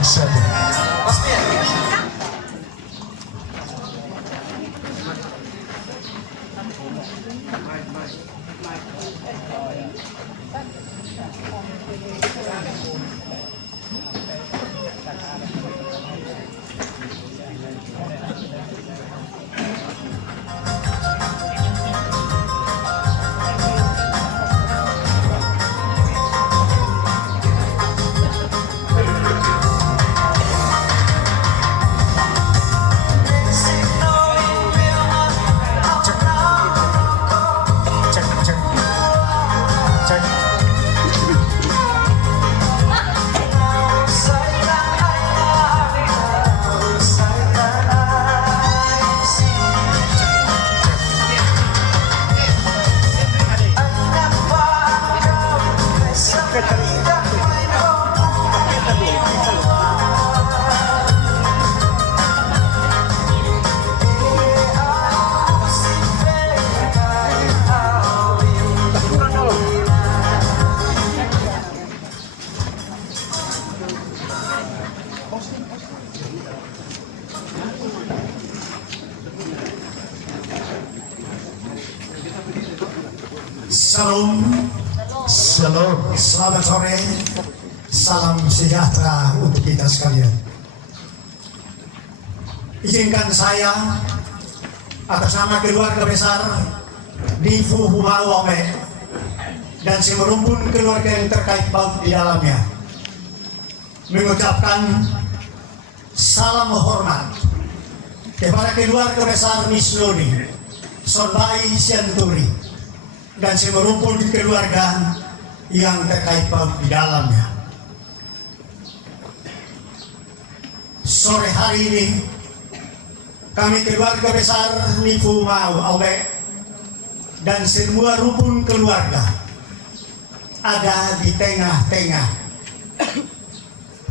yang sabar. Shalom, shalom, selamat sore, salam sejahtera untuk kita sekalian. Izinkan saya atas nama keluarga besar Nifu Humau Ome dan semerumpun keluarga yang terkait baut di dalamnya mengucapkan salam hormat kepada keluarga besar Misnoni, Sonbai Sianturi, dan semerumpun keluarga yang terkait baut di dalamnya. Sore hari ini kami keluarga besar Nifu Mau Awe dan semua rumpun keluarga ada di tengah-tengah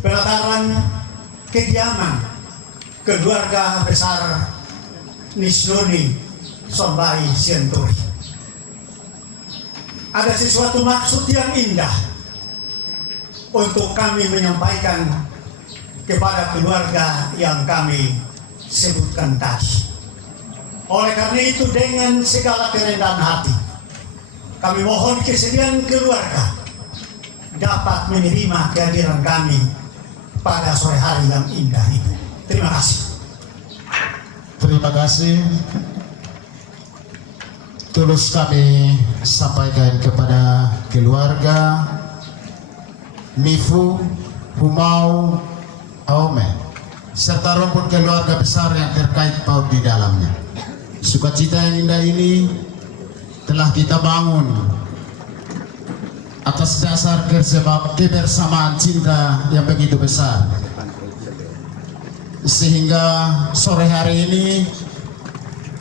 pelataran kediaman keluarga besar Nisnoni Sonbai Sianturi. Ada sesuatu maksud yang indah untuk kami menyampaikan kepada keluarga yang kami sebutkan tadi. Oleh karena itu, dengan segala kerendahan hati, kami mohon kesediaan keluarga dapat menerima kehadiran kami pada sore hari yang indah itu. Terima kasih. Terima kasih. Tulus kami sampaikan kepada keluarga Nifu Humau Aome serta rumpun keluarga besar yang terkait baut di dalamnya. Sukacita yang indah ini telah kita bangun atas dasar kebersamaan cinta yang begitu besar, sehingga sore hari ini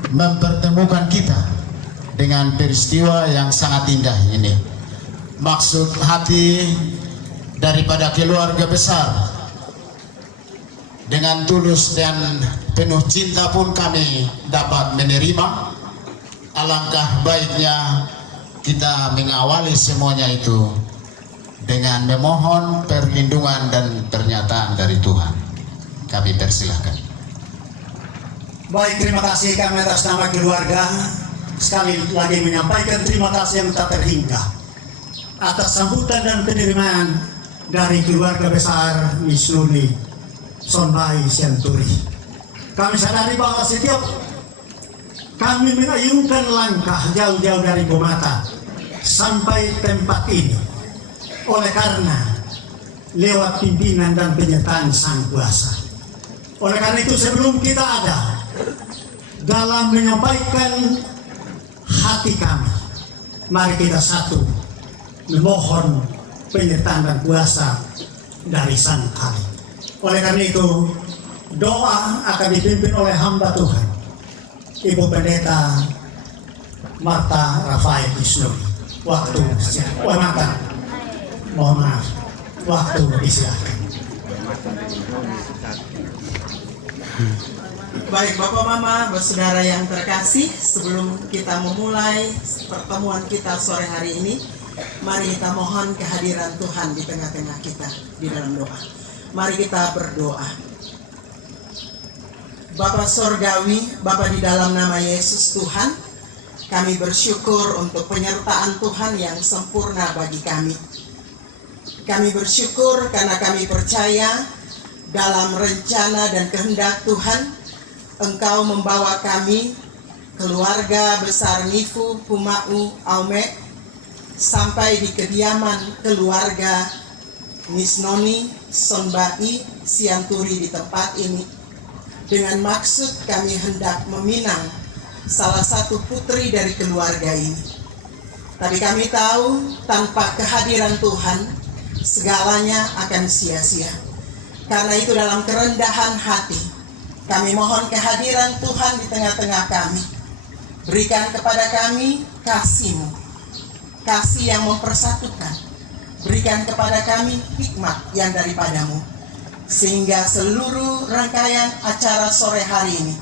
mempertemukan kita dengan peristiwa yang sangat indah ini. Maksud hati daripada keluarga besar dengan tulus dan penuh cinta pun kami dapat menerima. Alangkah baiknya kita mengawali semuanya itu dengan memohon perlindungan dan pernyataan dari Tuhan. Kami persilahkan. Baik, terima kasih kami atas nama keluarga. Sekali lagi menyampaikan terima kasih yang tak terhingga atas sambutan dan penerimaan dari keluarga besar Misnuni Sonbai Sianturi. Kami sadari bahwa setiap kami mengayunkan langkah jauh-jauh dari Bomata sampai tempat ini oleh karena lewat pimpinan dan penyertaan Sang Kuasa. Oleh karena itu, sebelum kita ada dalam menyampaikan hati kami, mari kita satu memohon penyertaan dan kuasa dari Sang Kali. Oleh karena itu, doa akan dipimpin oleh hamba Tuhan Ibu Pendeta Marta Rafael Wisnu. Waktu mohon maaf, waktu disilakan. Baik Bapak Mama, bersaudara yang terkasih, sebelum kita memulai pertemuan kita sore hari ini, mari kita mohon kehadiran Tuhan di tengah-tengah kita di dalam doa. Mari kita berdoa. Bapa Sorgawi, Bapa di dalam nama Yesus Tuhan, kami bersyukur untuk penyertaan Tuhan yang sempurna bagi kami. Kami bersyukur karena kami percaya dalam rencana dan kehendak Tuhan, Engkau membawa kami, keluarga besar Nifu, Humau, Aume, sampai di kediaman keluarga Nisnoni, Sonbai, Sianturi di tempat ini. Dengan maksud kami hendak meminang salah satu putri dari keluarga ini. Tapi kami tahu tanpa kehadiran Tuhan, segalanya akan sia-sia. Karena itu dalam kerendahan hati, kami mohon kehadiran Tuhan di tengah-tengah kami. Berikan kepada kami kasih-Mu, kasih yang mempersatukan. Berikan kepada kami hikmat yang daripada-Mu, sehingga seluruh rangkaian acara sore hari ini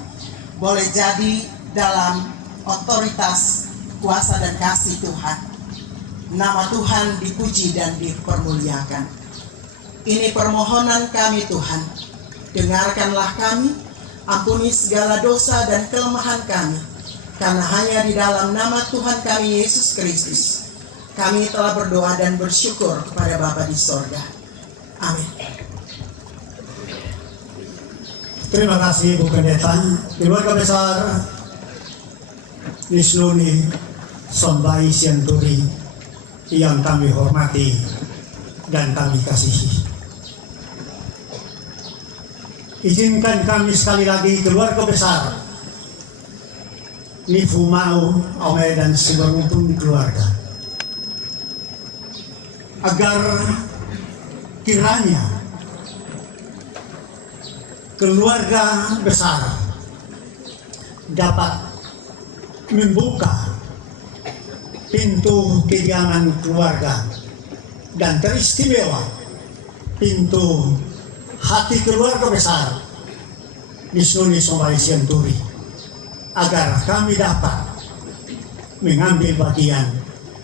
boleh jadi dalam otoritas, kuasa dan kasih Tuhan. Nama Tuhan dipuji dan dipermuliakan. Ini permohonan kami Tuhan. Dengarkanlah kami, ampuni segala dosa dan kelemahan kami. Karena hanya di dalam nama Tuhan kami Yesus Kristus, kami telah berdoa dan bersyukur kepada Bapa di sorga. Amin. Terima kasih Bu Pendeta. Keluarga besar Nisnoni, Sonbai, Sianturi yang kami hormati dan kami kasihi. Izinkan kami sekali lagi keluarga besar Nifu, Mau, Aume dan seluruh keluarga, agar kiranya keluarga besar dapat membuka pintu kediaman keluarga dan teristimewa pintu hati keluarga besar Nisnoni, Sonbai, Sianturi, agar kami dapat mengambil bagian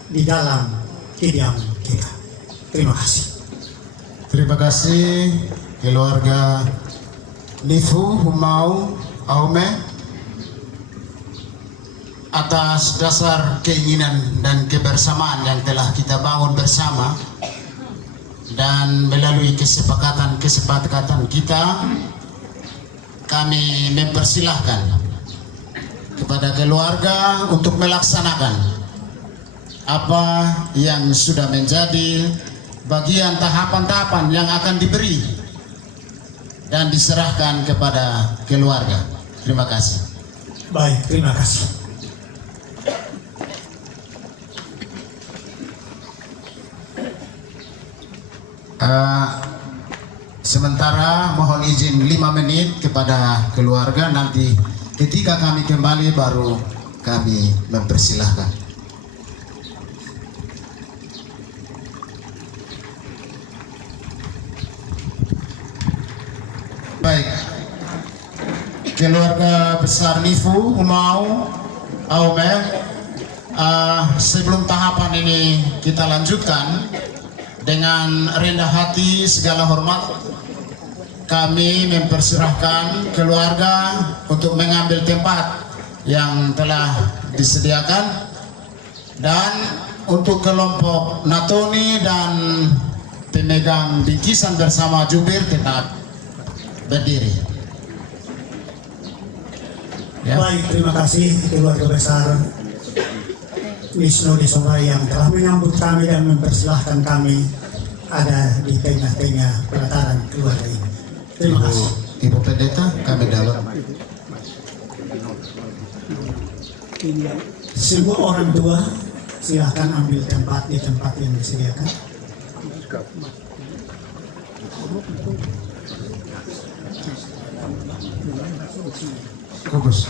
di dalam kediaman kita. Terima kasih. Terima kasih keluarga Nifu, Humau, Aume atas dasar keinginan dan kebersamaan yang telah kita bangun bersama, dan melalui kesepakatan kita, kami mempersilahkan kepada keluarga untuk melaksanakan apa yang sudah menjadi bagian tahapan-tahapan yang akan diberi dan diserahkan kepada keluarga. Terima kasih. Baik, terima kasih. Sementara mohon izin 5 menit kepada keluarga, nanti ketika kami kembali baru kami mempersilahkan. Baik, keluarga besar Nifu, Humau, Aume, sebelum tahapan ini kita lanjutkan, dengan rendah hati segala hormat kami mempersilahkan keluarga untuk mengambil tempat yang telah disediakan, dan untuk kelompok Natoni dan pemegang bingkisan bersama jubir tetap berdiri. Ya. Baik, terima kasih keluarga besar Nisnoni, Sonbai yang telah menyambut kami dan mempersilahkan kami ada di tengah-tengah pelataran keluarga ini. Terima kasih. Ibu Pendeta, kami dalam. Semua orang tua silahkan ambil tempat di tempat yang disediakan. Bagus.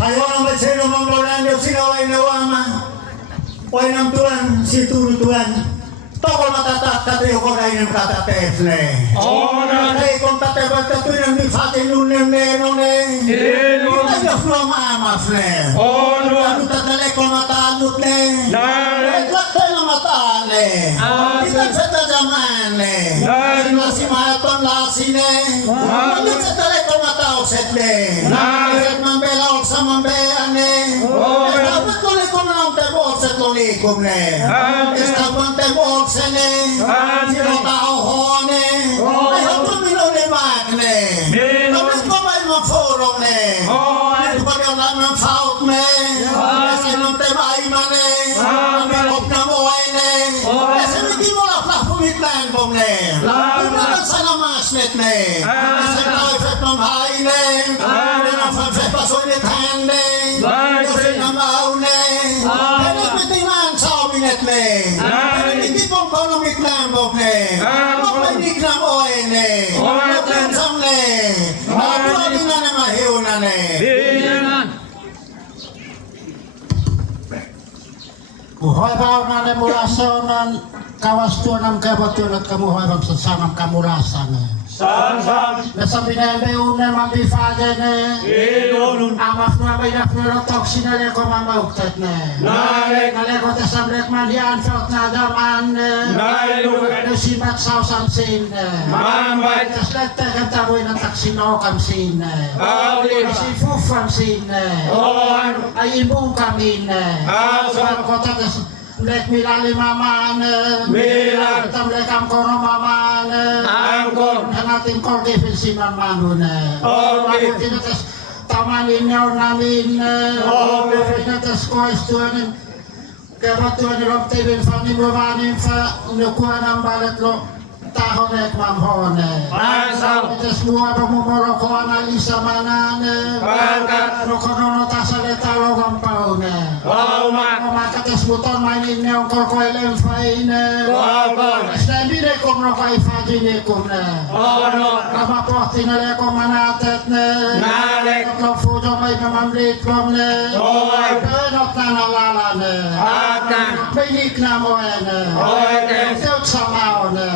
Ayaw ang masino mambulan yung sinaway na wama. Huwag ng tuwan, si turutuan. Toko matatak katayo ko na yung katates na eh. Kaya kung tatebal katoy ng bifatin lunem na yun eh. Kaya flow maamas na eh. Ano tatalay ko matanot na eh. Kaya na mataan eh. Kita sa tadaman eh. Nasi maton lasin eh. Ano sa talay ko matauset eh. Kaya mambela o sa mambean eh. Dapat tuloy ko na ang tebo sa tuloy ko na eh. Estabang tebo sene, sino tao hone, ay ako minuli magne, tapos ko may mag-forum ne, ito pa yung naman faut ne, sinong temay mane, ang bilog na buhay ne, kasi hindi mo na pumitlan po ne, pumunang sa namasmet ne, kasi na-effect ng hay ne, na-effect pa sulit hande, kasi na-maw ne, kasi pitingan sa uminet ne, hindi pong kolomik na ang bok ne, mapanig na oy ne, mapensang ne, mapanig na na mahiw na ne. Buhay ba na ni mulasaw ng kawastuan ng kabatuan at kamuhay bang sasamang kamulasan eh. Nasabi na yung may mambifagan eh. Amak na may napilotok sinali ko mamauktat na eh. Nalekot sa samlek man yan felt na daman eh. Nusimat sa usamsin eh. Tas nagtagang taboy ng taksino kamsin eh. Kasi fufam sin eh. Ay imong kamin eh. Sa kota tas Lek milali mamane, tamlek ang kono mamane, hanatin ko defensiman manune. Tinatas tamanin niyo namin, tinatas ko istuanin, kabatuan nilong tibin fa ni bumanin fa nukuha ng balat lo. Tahon ek mamhone. Tinatas buha pamumuro ko analisa manane, nukonono tasaleta lo gampaune. Makates buton mainin yung korkoy lemfaine. Snabi ne kum no kai fagi ne kum ne. Kama pohti ne ko manatet ne. Ko fujo mai mamamlit kum ne. Not na nalala ne. Pinik na mo ne. Teut samao ne.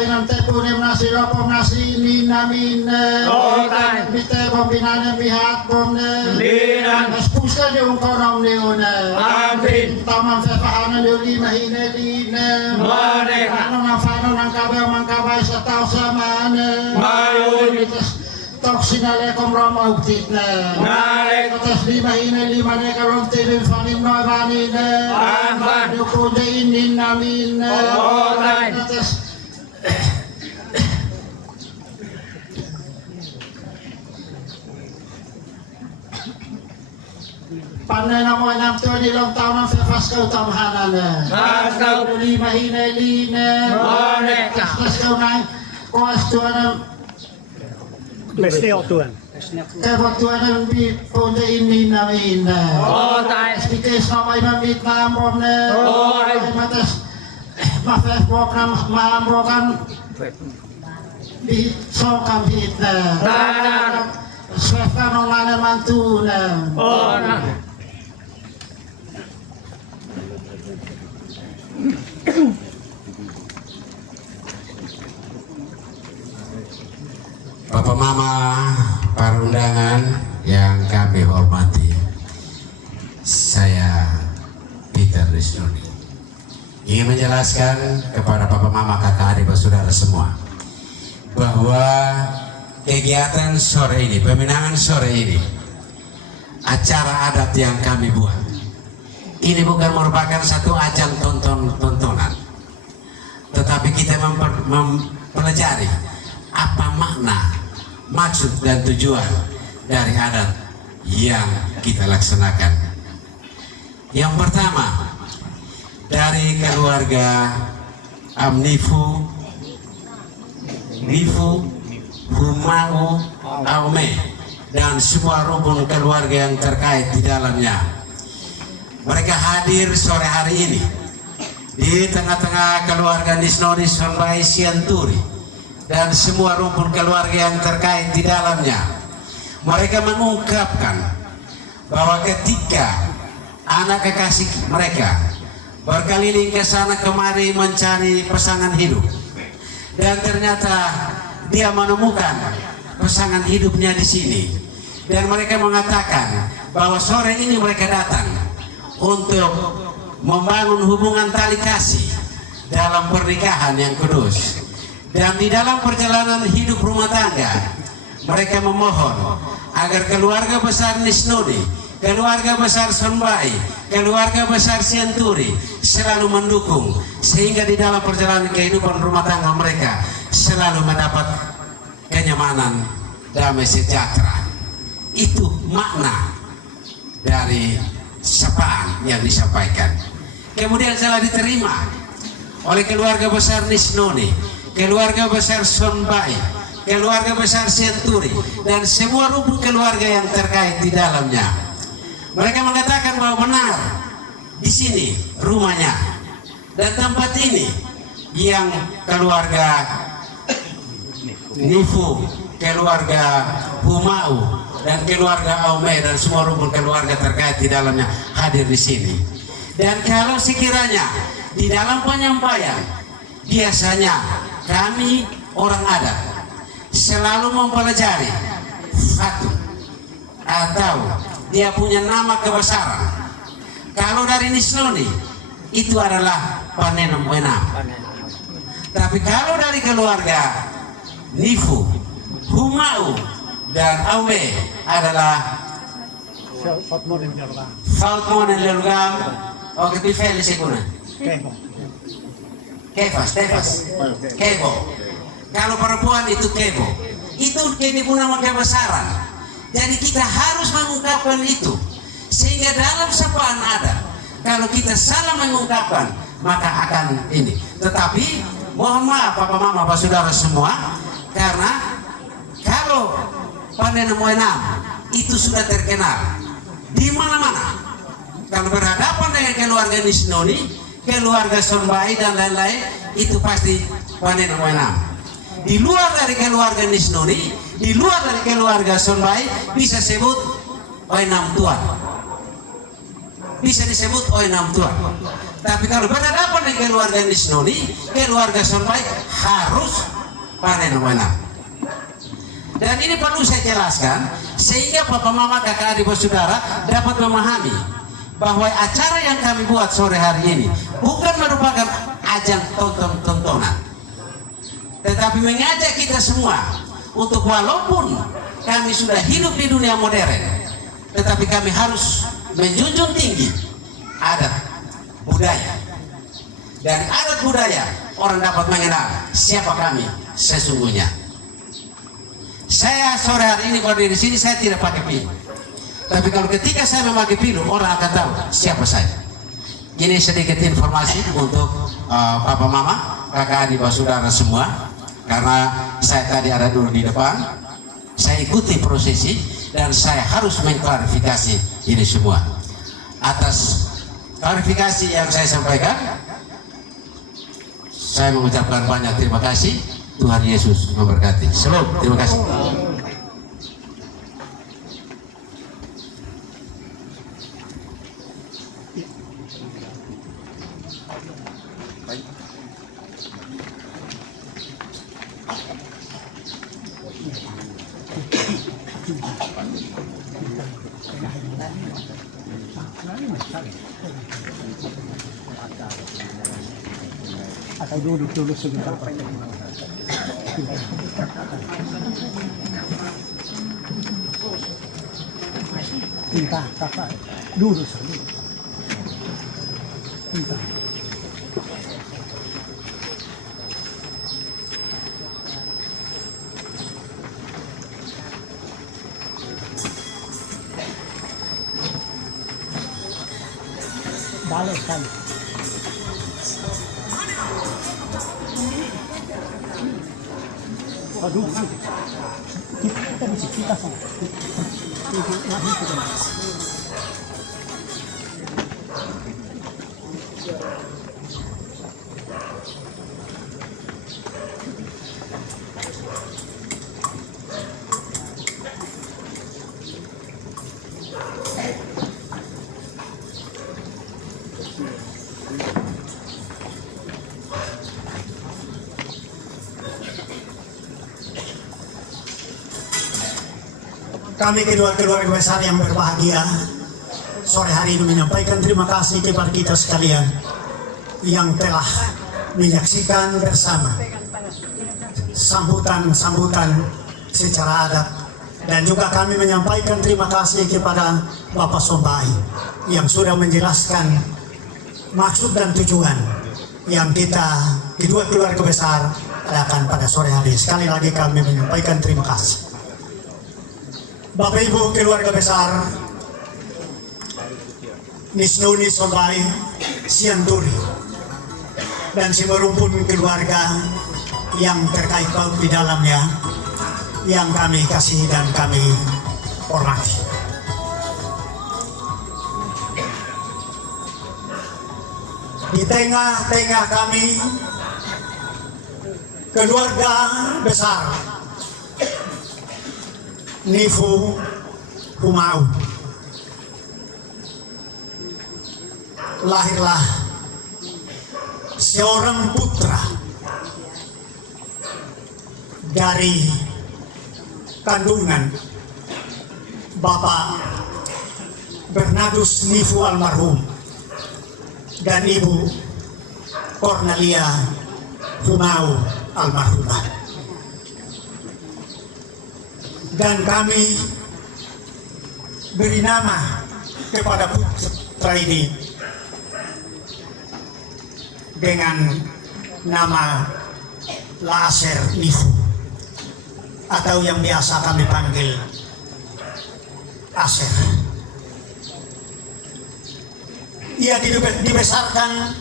Inam te punim na silopom na sinin namin ne. Bite kombinane bihat kum ne. Espusa yung korom ne une. Taman fefahanan yung limahine line. Ano nga fano ng kabaw mangkabay sa tao sa mane. Toksinale kom roma uktit ne. Tapos limahine limane karong tibin fanin noy vanine. Yung kunde inin namin ne. Tapos panay na mo ng 20 long taon ng Fefaskaw tamhanan eh. Lima hinay-line. Fefaskaw na kuwastuan ng kabatuan ng punde inin namin eh. Speakers na may mamit na ambom na. Matas mafefbok na maambokan di sokam hit na. Swefka nung nga naman tunan. Bapak Mama, para undangan yang kami hormati, saya Peter Risnoni ingin menjelaskan kepada Bapak Mama, kakak adik, saudara semua bahwa kegiatan sore ini, peminangan sore ini, acara adat yang kami buat ini bukan merupakan satu ajang tontonan, tetapi kita mempelajari apa makna, maksud dan tujuan dari adat yang kita laksanakan. Yang pertama, dari keluarga Nifu, Humangu, Aume, dan semua rukun keluarga yang terkait di dalamnya. Mereka hadir sore hari ini di tengah-tengah keluarga Nisnoni Solbai Sianturi dan semua rumpun keluarga yang terkait di dalamnya. Mereka mengungkapkan bahwa ketika anak kekasih mereka berkeliling ke sana kemari mencari pasangan hidup, dan ternyata dia menemukan pasangan hidupnya di sini, dan mereka mengatakan bahwa sore ini mereka datang untuk membangun hubungan tali kasih dalam pernikahan yang kudus. Dan di dalam perjalanan hidup rumah tangga, mereka memohon agar keluarga besar Nisnodi, keluarga besar Sonbai, keluarga besar Sianturi selalu mendukung, sehingga di dalam perjalanan kehidupan rumah tangga mereka selalu mendapat kenyamanan, damai sejahtera. Itu makna dari sapaan yang disampaikan. Kemudian setelah diterima oleh keluarga besar Nisnoni, keluarga besar Sonbai, keluarga besar Sianturi, dan semua rumpun keluarga yang terkait di dalamnya, mereka mengatakan bahwa benar di sini rumahnya, dan tempat ini yang keluarga Nifu, keluarga Humau, dan keluarga Aume, dan semua rumpun keluarga terkait di dalamnya hadir di sini. Dan kalau sekiranya di dalam penyampaian, biasanya kami orang adat selalu mempelajari Fatu atau dia punya nama kebesaran. Kalau dari Nisnoni itu adalah Panenom Wenam. Tapi kalau dari keluarga Nifu, Humau, dan Aume adalah Fautmonen Lelugam. Oke, Pifeli Sekuna. Tefas. Kebo. Kalau perempuan itu kebo. Itu kini pun nama kebesaran. Jadi kita harus mengungkapkan itu, sehingga dalam sapaan ada. Kalau kita salah mengungkapkan, maka akan ini. Tetapi mohon maaf Papa Mama, Bapak Saudara semua, karena kalau Panenom Wenam itu sudah terkenal di mana-mana. Kalau berhadapan dengan keluarga Nisnoni, keluarga Sonbai dan lain-lain, itu pasti Panenom Wenam. Di luar dari keluarga Nisnoni, di luar dari keluarga Sonbai, bisa sebut Oenam Tuan, bisa disebut Oenam Tuan. Tapi kalau berhadapan dengan keluarga Nisnoni, keluarga Sonbai, harus Panenom Wenam. Dan ini perlu saya jelaskan, sehingga Papa Mama, kakak adik saudara dapat memahami bahwa acara yang kami buat sore hari ini bukan merupakan ajang tontonan, tetapi mengajak kita semua untuk, walaupun kami sudah hidup di dunia modern, tetapi kami harus menjunjung tinggi adat budaya. Dari adat budaya orang dapat mengenal siapa kami sesungguhnya. Saya sore hari ini berdiri di sini, saya tidak pakai pin. Tapi kalau ketika saya memakai pilu, orang akan tahu siapa saya. Ini sedikit informasi untuk Papa Mama, kakak adik saudara semua. Karena saya tadi ada dulu di depan, saya ikuti prosesi dan saya harus mengklarifikasi ini semua. Atas klarifikasi yang saya sampaikan, saya mengucapkan banyak terima kasih. Tuhan Yesus memberkati. Shalom. Terima kasih. Atau dulu sebentar. Minta kakak dulu saja. Minta. Balik kan. Aduh, kita bisa kita sama. kami keluarga besar yang berbahagia, sore hari ini menyampaikan terima kasih kepada kita sekalian yang telah menyaksikan bersama sambutan secara adat, dan juga kami menyampaikan terima kasih kepada Bapak Sombai yang sudah menjelaskan maksud dan tujuan yang kita kedua keluarga besar adakan pada sore hari. Sekali lagi kami menyampaikan terima kasih. Bapak Ibu keluarga besar Nisnuni Sombai Sianturi dan semerumpun keluarga yang terkait di dalamnya yang kami kasih dan kami hormati. Di tengah-tengah kami keluarga besar Nifu Humau, lahirlah seorang putra dari kandungan Bapak Bernardus Nifu almarhum dan Ibu Cornelia Humau almarhumah. Dan kami beri nama kepada putra ini dengan nama Laser Nifu, atau yang biasa kami panggil Aser. Ia dibesarkan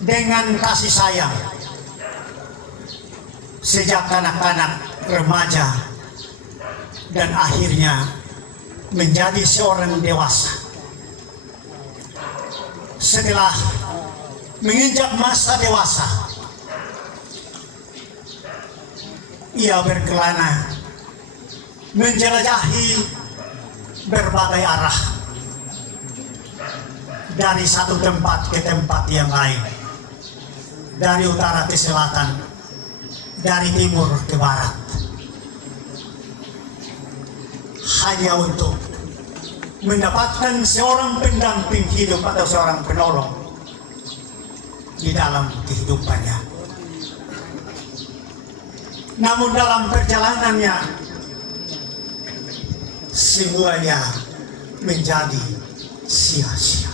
dengan kasih sayang sejak kanak-kanak, remaja, dan akhirnya menjadi seorang dewasa. Setelah menginjak masa dewasa, ia berkelana menjelajahi berbagai arah, dari satu tempat ke tempat yang lain, dari utara ke selatan, dari timur ke barat, hanya untuk mendapatkan seorang pendamping hidup atau seorang penolong di dalam kehidupannya. Namun dalam perjalanannya semuanya menjadi sia-sia.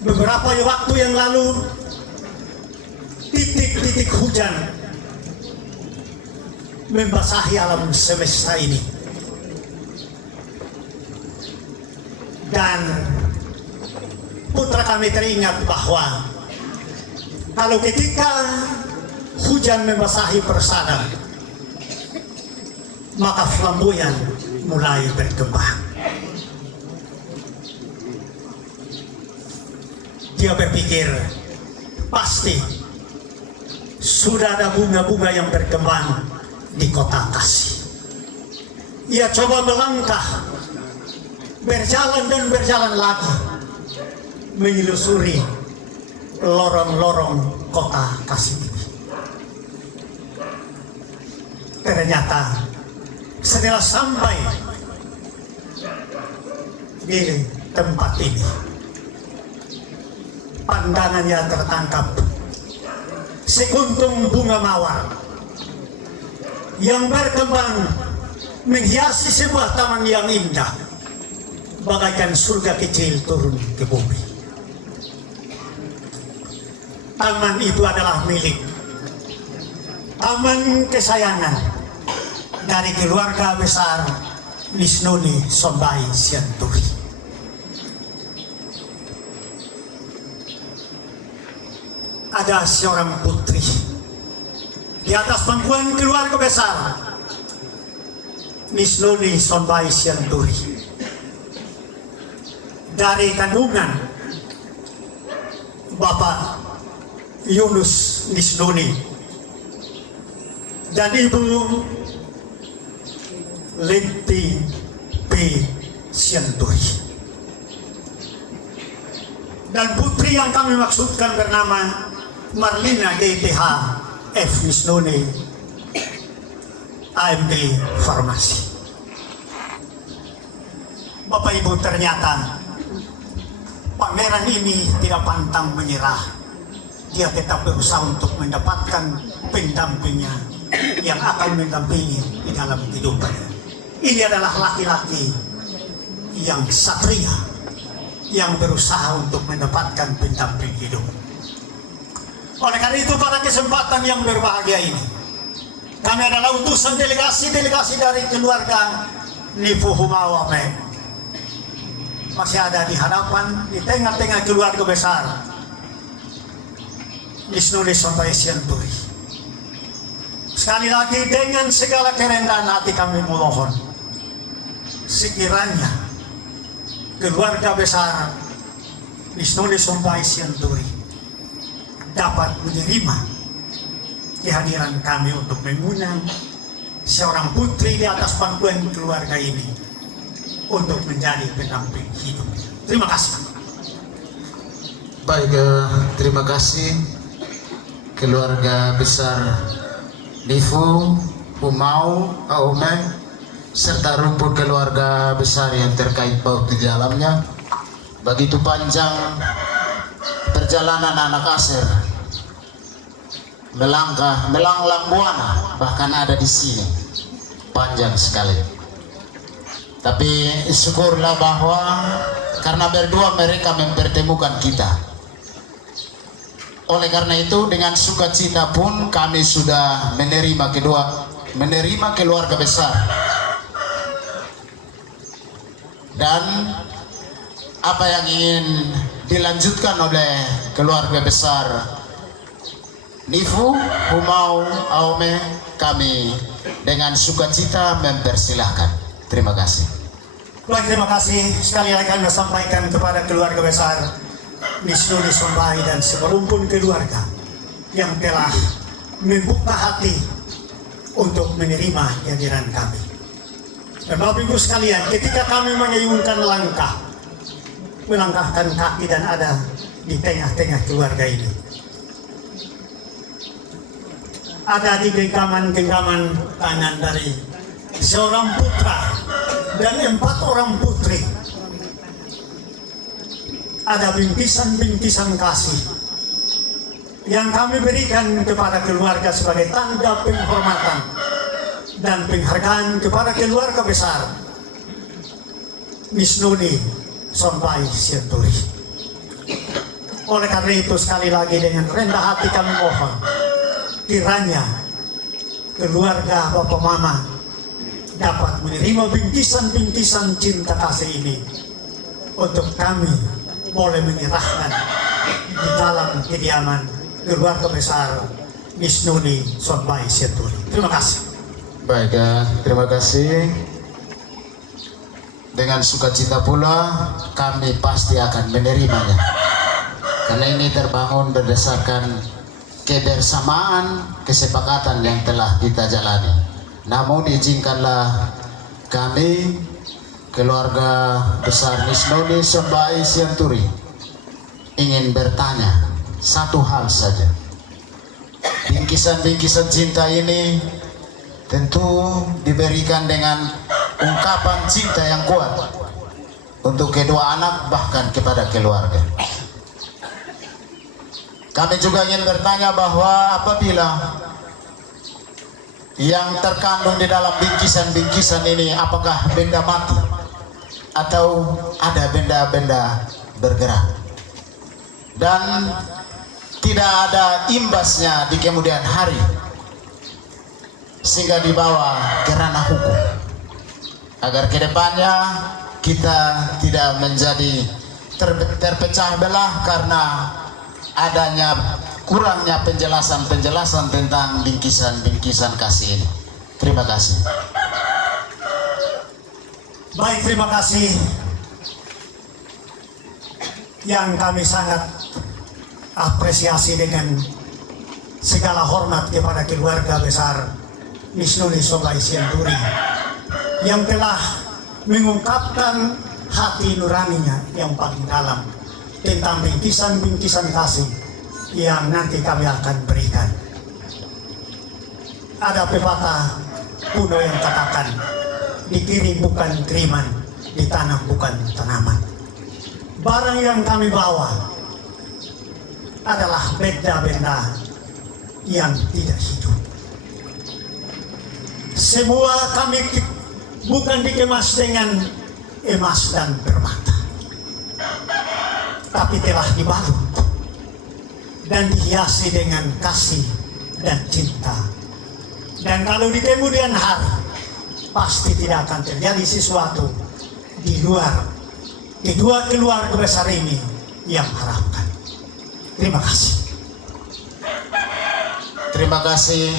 Beberapa waktu yang lalu, titik-titik hujan membasahi alam semesta ini, dan putra kami teringat bahwa kalau ketika hujan membasahi persada, maka flamboyan mulai berkembang. Dia berpikir pasti sudah ada bunga-bunga yang berkembang di kota kasih. Ia coba melangkah, berjalan dan berjalan lagi, menyelusuri lorong-lorong kota kasih ini. Ternyata setelah sampai di tempat ini, pandangannya tertangkap sekuntum bunga mawar yang berkembang menghiasi sebuah taman yang indah, bagaikan surga kecil turun ke bumi. Taman itu adalah milik, taman kesayangan dari keluarga besar Nisnuni Sombai Sianturi. Ada seorang putri di atas pangkuan keluarga besar Nisnuni Sombai Sianturi dari kandungan Bapak Yunus Nisnuni dan Ibu Lenti P. Sianturi. Dan putri yang kami maksudkan bernama Marlina GTH F. Nisnuni AMD Farmasi. Bapak Ibu, ternyata pangeran ini tidak pantang menyerah. Dia tetap berusaha untuk mendapatkan pendampingnya yang akan mendampingi di dalam kehidupannya. Ini adalah laki-laki yang satria, yang berusaha untuk mendapatkan pendamping hidup. Oleh karena itu, pada kesempatan yang berbahagia ini, kami adalah utusan delegasi dari keluarga Nifu Humawame. Masih ada di hadapan, di tengah-tengah keluarga besar Nisnuli sampai Sianturi. Sekali lagi, dengan segala kerendahan hati kami mohon, sekiranya keluarga besar Nisnuli sampai Sianturi dapat menerima kehadiran kami untuk mengundang seorang putri di atas pangkuan keluarga ini untuk menjadi pendamping hidup. Terima kasih. Baik, terima kasih keluarga besar Nifu, Humau, Aume, serta rumpun keluarga besar yang terkait paut di dalamnya. Begitu panjang perjalanan anak Aser melanglang buana, bahkan ada di sini, panjang sekali. Tapi syukurlah bahwa karena berdua mereka mempertemukan kita. Oleh karena itu, dengan sukacita pun kami sudah menerima keluarga besar. Dan apa yang ingin dilanjutkan oleh keluarga besar Nifu, Humau, Aume, kami dengan sukacita mempersilahkan. Terima kasih. Baik, terima kasih. Sekali lagi kami sampaikan kepada keluarga besar Nisnuli Sombai dan serumpun keluarga yang telah membuka hati untuk menerima kehadiran kami. Dan Bapak Ibu sekalian, ketika kami mengayunkan langkah, melangkahkan kaki dan ada di tengah-tengah keluarga ini, ada di genggaman-genggaman tangan dari seorang putra dan 4 orang putri. Ada bingkisan-bingkisan kasih yang kami berikan kepada keluarga sebagai tanda penghormatan dan penghargaan kepada keluarga besar Nisnuli sampai Sianturi. Oleh karena itu, sekali lagi dengan rendah hati kami mohon, kiranya keluarga Bapak Mama dapat menerima bingkisan-bingkisan cinta kasih ini untuk kami boleh menyerahkan di dalam kediaman keluarga besar Nisnuli sampai Sianturi. Terima kasih. Baik, terima kasih. Dengan sukacita pula kami pasti akan menerimanya, karena ini terbangun berdasarkan kebersamaan, kesepakatan yang telah kita jalani. Namun izinkanlah kami keluarga besar Nisnuli sampai Sianturi ingin bertanya satu hal saja. Bingkisan-bingkisan cinta ini tentu diberikan dengan ungkapan cinta yang kuat untuk kedua anak, bahkan kepada keluarga. Kami juga ingin bertanya bahwa apabila yang terkandung di dalam bingkisan-bingkisan ini apakah benda mati atau ada benda-benda bergerak dan tidak ada imbasnya di kemudian hari sehingga dibawa ke ranah hukum, agar kedepannya kita tidak menjadi terpecah belah karena adanya kurangnya penjelasan tentang bingkisan-bingkisan kasih ini. Terima kasih. Baik, terima kasih. Yang kami sangat apresiasi dengan segala hormat kepada keluarga besar Nisnuli sampai Sianturi yang telah mengungkapkan hati nuraninya yang paling dalam tentang bingkisan-bingkisan kasih yang nanti kami akan berikan. Ada pepatah kuno yang katakan, dikirim bukan kiriman, ditanam bukan tanaman. Barang yang kami bawa adalah benda-benda yang tidak hidup. Semua kami bukan dikemas dengan emas dan permata, tapi telah dibalut dan dihiasi dengan kasih dan cinta. Dan kalau di kemudian hari pasti tidak akan terjadi sesuatu di luar kedua keluarga besar ini yang harapkan. Terima kasih. Terima kasih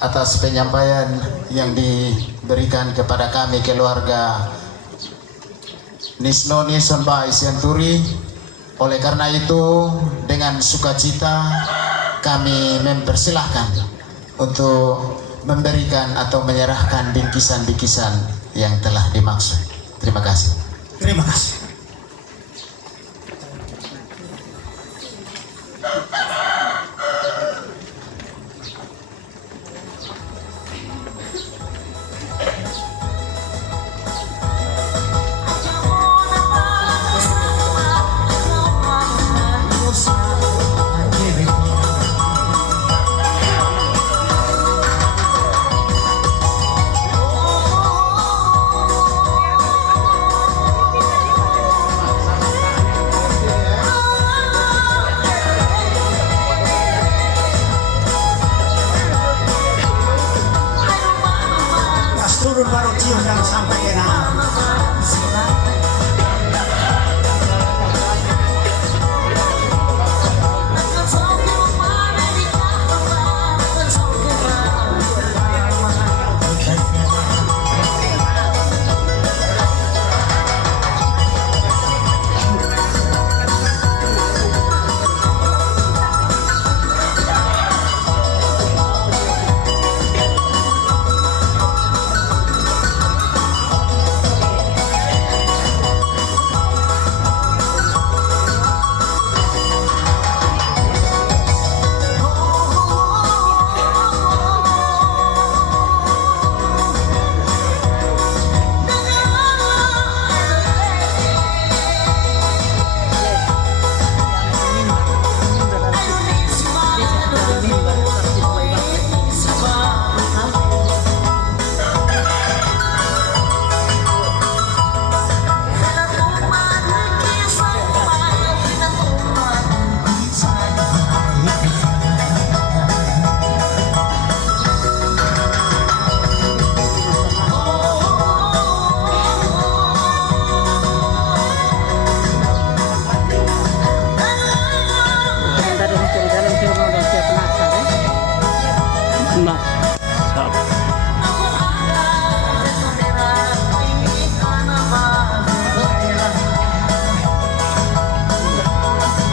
atas penyampaian yang diberikan kepada kami keluarga Nisnoni Sonbai Sianturi. Oleh karena itu, dengan sukacita kami mempersilahkan untuk memberikan atau menyerahkan bingkisan-bingkisan yang telah dimaksud. Terima kasih. Terima kasih. Turun baru cium dan sampai enak.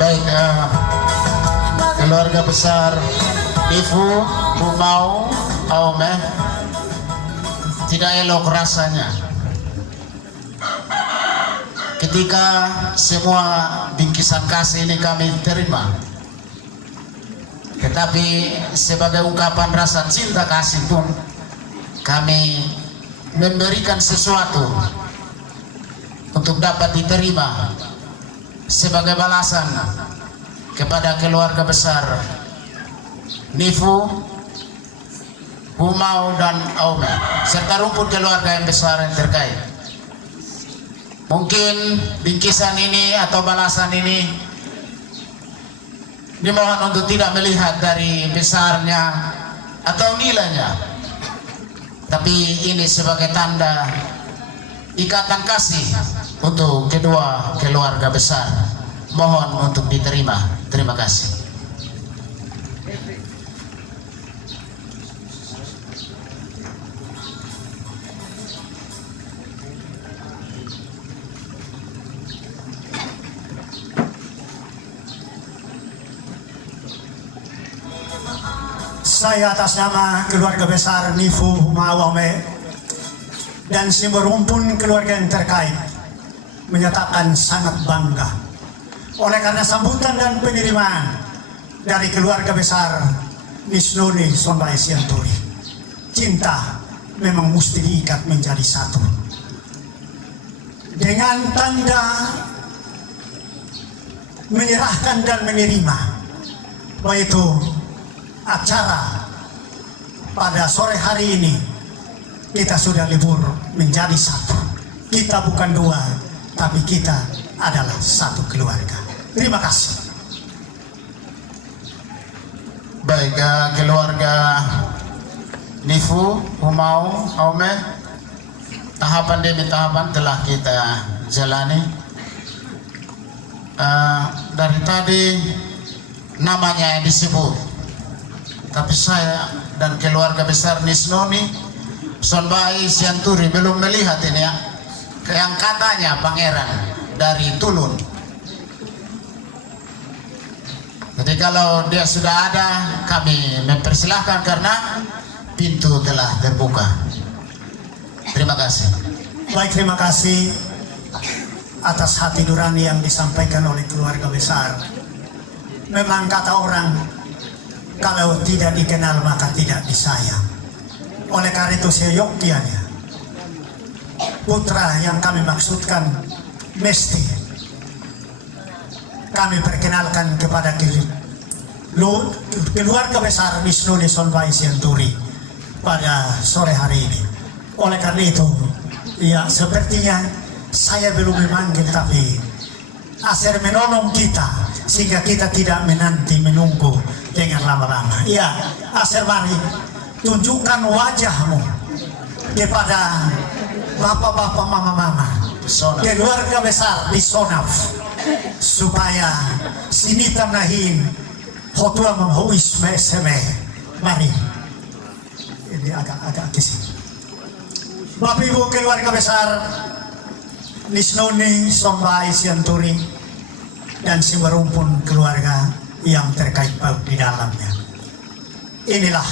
Baik, keluarga besar Ibu Bumau Aume, tidak elok rasanya ketika semua bingkisan kasih ini kami terima, tetapi sebagai ungkapan rasa cinta kasih pun kami memberikan sesuatu untuk dapat diterima sebagai balasan kepada keluarga besar Nifu, Humau dan Aume serta rumput keluarga yang besar yang terkait. Mungkin bingkisan ini atau balasan ini dimohon untuk tidak melihat dari besarnya atau nilainya, tapi ini sebagai tanda ikatan kasih untuk kedua keluarga besar. Mohon untuk diterima. Terima kasih. Saya atas nama keluarga besar Nifu Mawame dan semerumpun keluarga yang terkait menyatakan sangat bangga oleh karena sambutan dan penerimaan dari keluarga besar Nisnoni Sonbai Sianturi. Cinta memang mesti diikat menjadi satu. Dengan tanda menyerahkan dan menerima, yaitu acara pada sore hari ini kita sudah libur menjadi satu. Kita bukan dua, tapi kita adalah satu keluarga. Terima kasih. Baik, keluarga Nifu, Humau, Aume, tahapan demi tahapan telah kita jalani. Dari tadi namanya yang disebut, tapi saya dan keluarga besar Nisnoni Sonbai Sianturi belum melihat ini ya, keangkatannya pangeran dari Tulun. Jadi kalau dia sudah ada, kami mempersilahkan karena pintu telah terbuka. Terima kasih. Baik, terima kasih atas hati nurani yang disampaikan oleh keluarga besar. Memang kata orang, kalau tidak dikenal maka tidak disayang. Oleh karena itu seyogyanya putra yang kami maksudkan mesti kami perkenalkan kepada keluarga besar Nisnoni Sonbai Sianturi pada sore hari ini. Oleh karena itu, ya sepertinya saya belum memanggil, tapi Aser menolong kita sehingga kita tidak menunggu dengan lama-lama. Ya, Aser, mari tunjukkan wajahmu kepada bapak-bapak, mama-mama, keluarga besar di Sonaf, supaya sinita nahin hotua menghuis meseme. Mari, ini agak kesini. Bapak Ibu keluarga besar Nisnoni Sonbai Sianturi dan semerumpun keluarga yang terkait paut di dalamnya. Inilah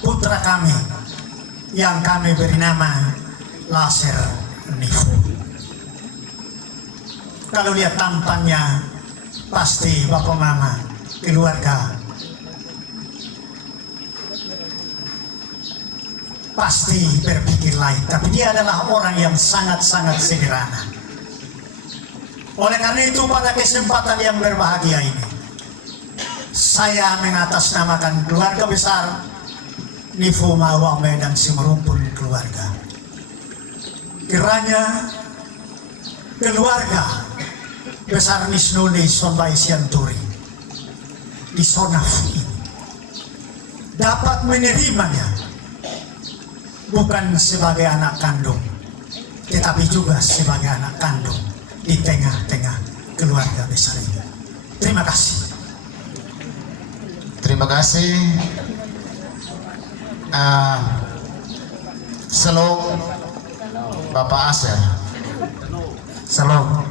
putra kami yang kami beri nama Laser Nifu. Kalau lihat tampannya, pasti bapak mama keluarga pasti berpikir lain, tapi dia adalah orang yang sangat-sangat sederhana. Oleh karena itu pada kesempatan yang berbahagia ini, saya mengatasnamakan keluarga besar Nifu Mawame dan semerumpun keluarga. Kiranya keluarga besar Nisnoni Sonbai Sianturi di Sonaf ini dapat menerimanya bukan sebagai anak kandung, tetapi juga sebagai anak kandung di tengah-tengah keluarga besar ini. Terima kasih. Terima kasih. Selong Bapak Aser. Selong.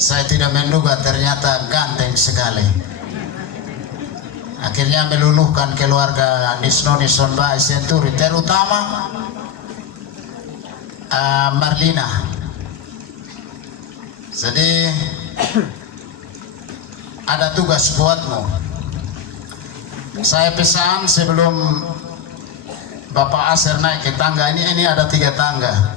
Saya tidak menduga ternyata ganteng sekali. Akhirnya meluluhkan keluarga Nisnoni Sonbai Sianturi, terutama Marlina. Jadi ada tugas buatmu. Saya pesan sebelum Bapak Aser naik ke tangga ini ada 3 tangga.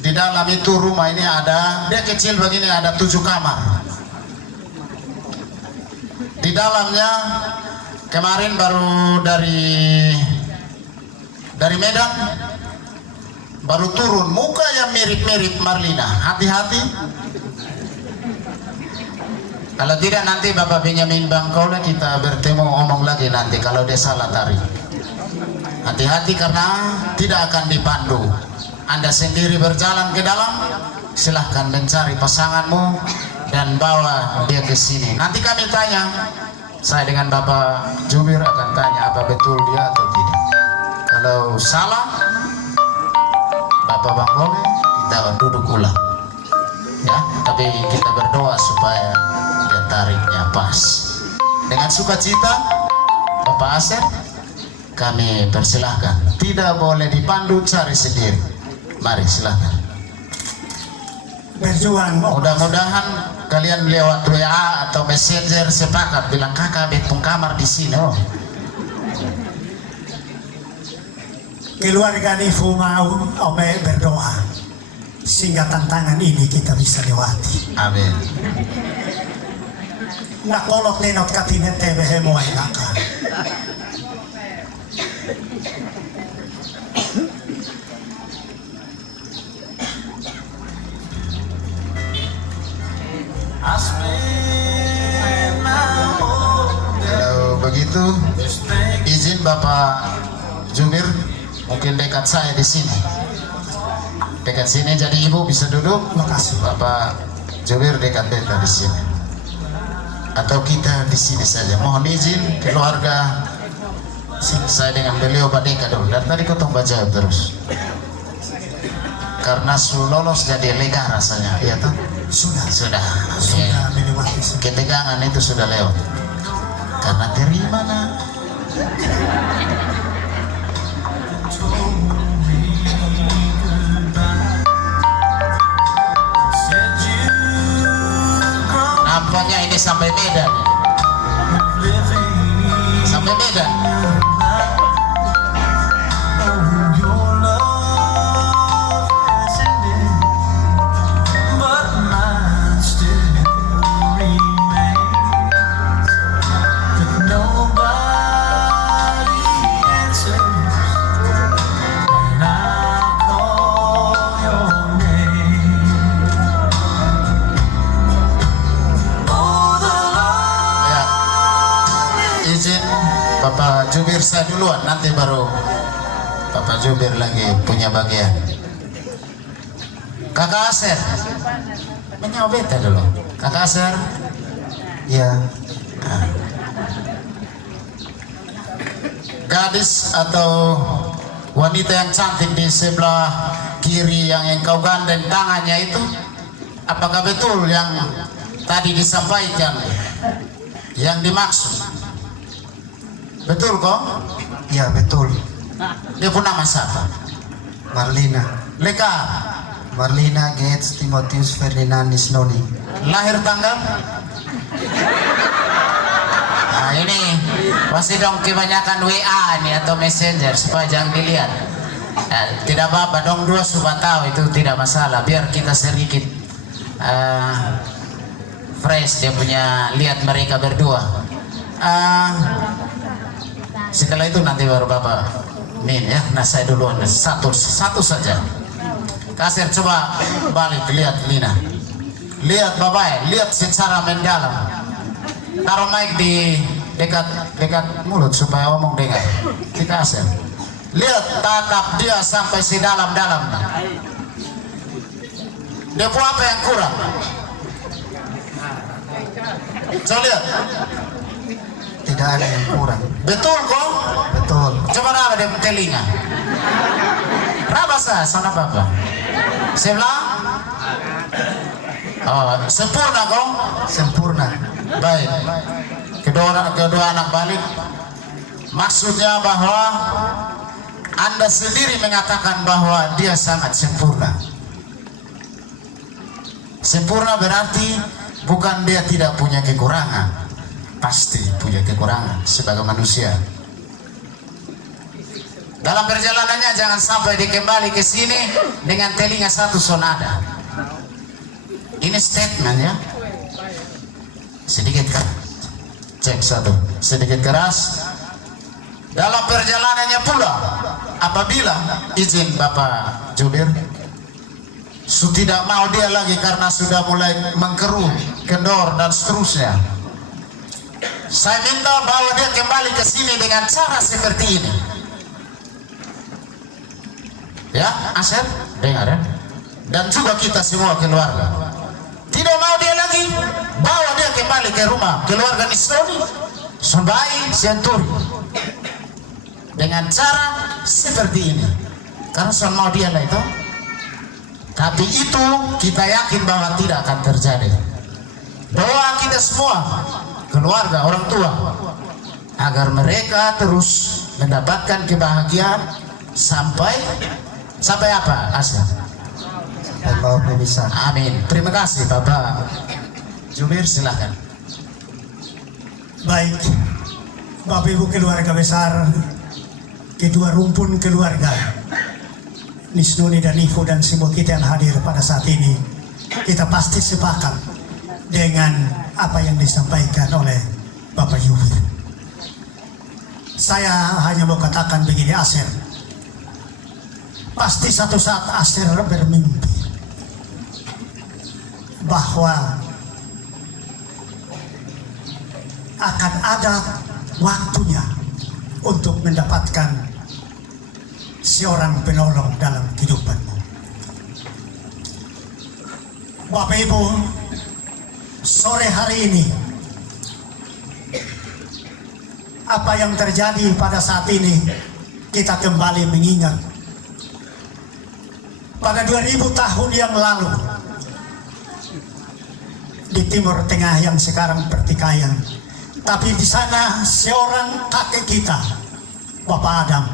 Di dalam itu rumah ini ada, dia kecil begini, ada 7 kamar. Di dalamnya kemarin baru dari Medan baru turun, muka yang mirip-mirip Marlina. Hati-hati, kalau tidak nanti Bapak Benyamin Bangkola kita bertemu omong lagi nanti kalau dia salah tarik. Hati-hati karena tidak akan dipandu. Anda sendiri berjalan ke dalam, silahkan mencari pasanganmu dan bawa dia ke sini. Nanti kami tanya, saya dengan Bapak Jubir akan tanya apa betul dia atau tidak. Kalau salah, Bapak Bangkole kita duduk ulang, ya. Tapi kita berdoa supaya dia tariknya pas. Dengan sukacita, Bapak Aser, kami persilahkan. Tidak boleh dipandu, cari sendiri. Mari silahkan. Berjuang. Mudah-mudahan kalian lewat WA atau Messenger sepakat bilang kakak betung kamar di sini. Oh. keluarga Nifu mau Ome berdoa sehingga tantangan ini kita bisa lewati. Amin. Nakolot nenot katinet tebe hemoy naka. Kalau begitu, izin Bapak Jubir, mungkin dekat saya di sini. Dekat sini, jadi Ibu bisa duduk. Makasih. Bapak Jubir dekat beta di sini. Atau kita di sini saja. Mohon izin keluarga saya dengan beliau badeka dulu. Dan tadi kau baca terus. Karena lolos jadi lega rasanya, iya toh? Sudah Iya. melewati semua. Ketegangan itu sudah lewat. Karena terima nah. Nampaknya ini sampai Medan. Sampai Medan. Ya. Izin Bapak Jubir saya duluan, nanti baru Bapak Jubir lagi punya bagian. Kakak Aser, menyawa beta dulu. Kakak Aser, ya. Nah. Gadis atau wanita yang cantik di sebelah kiri yang engkau gandeng tangannya itu, apakah betul yang tadi disampaikan yang dimaksud? Betul kok? Ya betul, Dia pun nama siapa? Marlina. Leka, Marlina Gates Timotius Ferdinandis Noni. lahir tanggal? Nah ini pasti dong kebanyakan WA nih atau Messenger supaya jangan dilihat. Tidak apa-apa dong, dua sudah tahu itu tidak masalah. Biar kita sedikit fresh dia punya lihat mereka berdua. Setelah itu nanti baru Bapak Min ya. Nah saya duluan satu saja. Kasir coba balik lihat Lina. Lihat Bapak, lihat secara mendalam. Taruh mic di dekat mulut supaya omong dengar. Kita Kasir. Lihat tatap dia sampai sedalam-dalam. Dia pun apa yang kurang? Coba lihat. Tidak ada yang kurang. Betul kok? Betul. Coba raba dia telinga. Raba saya, sana Bapak. Sebelah? Oh, sempurna kok? Sempurna. Baik. Kedua anak balik. Maksudnya bahwa Anda sendiri mengatakan bahwa dia sangat sempurna. Sempurna berarti bukan dia tidak punya kekurangan. Pasti punya kekurangan sebagai manusia. Dalam perjalanannya jangan sampai dia kembali ke sini dengan telinga satu sonada. Ini statement ya. Sedikit keras. Cek satu. Sedikit keras. Dalam perjalanannya pula, apabila izin Bapak Jubir, tidak mau dia lagi karena sudah mulai mengkeruh, kendor dan seterusnya. Saya minta bahwa dia kembali ke sini dengan cara seperti ini. Ya, Asep, dengar ya. Dan juga kita semua keluarga. Tidak mau dia lagi, bawa dia kembali ke rumah keluarga Nisoni, Sumbai, Senturi. Dengan cara seperti ini. Karena saya mau dia lah itu. Tapi itu kita yakin bahwa tidak akan terjadi. Doa kita semua, keluarga, orang tua, agar mereka terus mendapatkan kebahagiaan sampai apa, Asya? Dan mau bisa. Amin. Terima kasih Bapak Jubir, silakan. Baik, Bapak Ibu keluarga besar, kedua rumpun keluarga Nisnoni dan Ivo dan semua kita yang hadir pada saat ini, kita pasti sepakat dengan apa yang disampaikan oleh Bapak Yubir. Saya hanya mau katakan begini, Aser, pasti satu saat Aser bermimpi bahwa akan ada waktunya untuk mendapatkan seorang penolong dalam kehidupanmu. Bapak Ibu, sore hari ini apa yang terjadi pada saat ini kita kembali mengingat pada 2000 tahun yang lalu di Timur Tengah yang sekarang pertikaian, tapi di sana seorang kakek kita, Bapak Adam,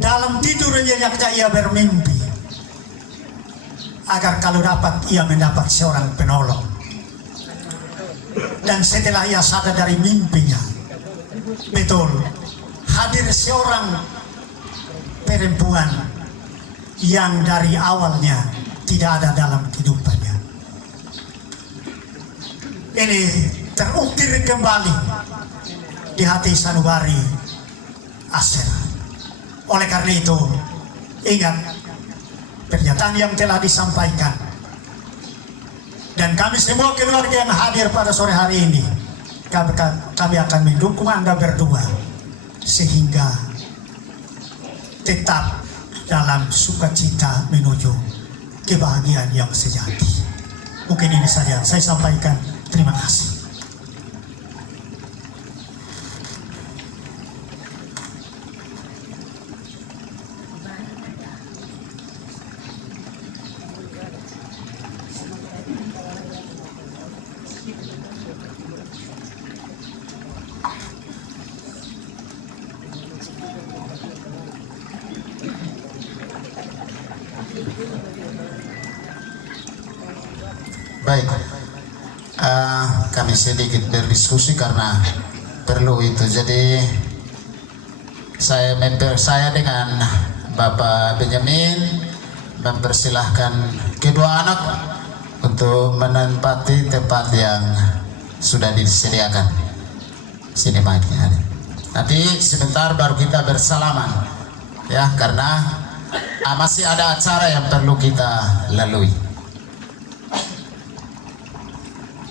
dalam tidurnya ia bermimpi agar kalau dapat ia mendapat seorang penolong. Dan setelah ia sadar dari mimpinya, betul, hadir seorang perempuan yang dari awalnya tidak ada dalam kehidupannya. Ini terukir kembali di hati sanubari Aser. Oleh karena itu, ingat pernyataan yang telah disampaikan. Dan kami semua keluarga yang hadir pada sore hari ini, kami akan mendukung Anda berdua sehingga tetap dalam sukacita menuju kebahagiaan yang sejati. Mungkin ini saja saya sampaikan. Terima kasih. Baik, kami sedikit berdiskusi karena perlu itu. Jadi saya dengan Bapak Benjamin mempersilahkan kedua anak untuk menempati tempat yang sudah disediakan. Sini mic-nya. Nanti sebentar baru kita bersalaman, ya, karena masih ada acara yang perlu kita lalui.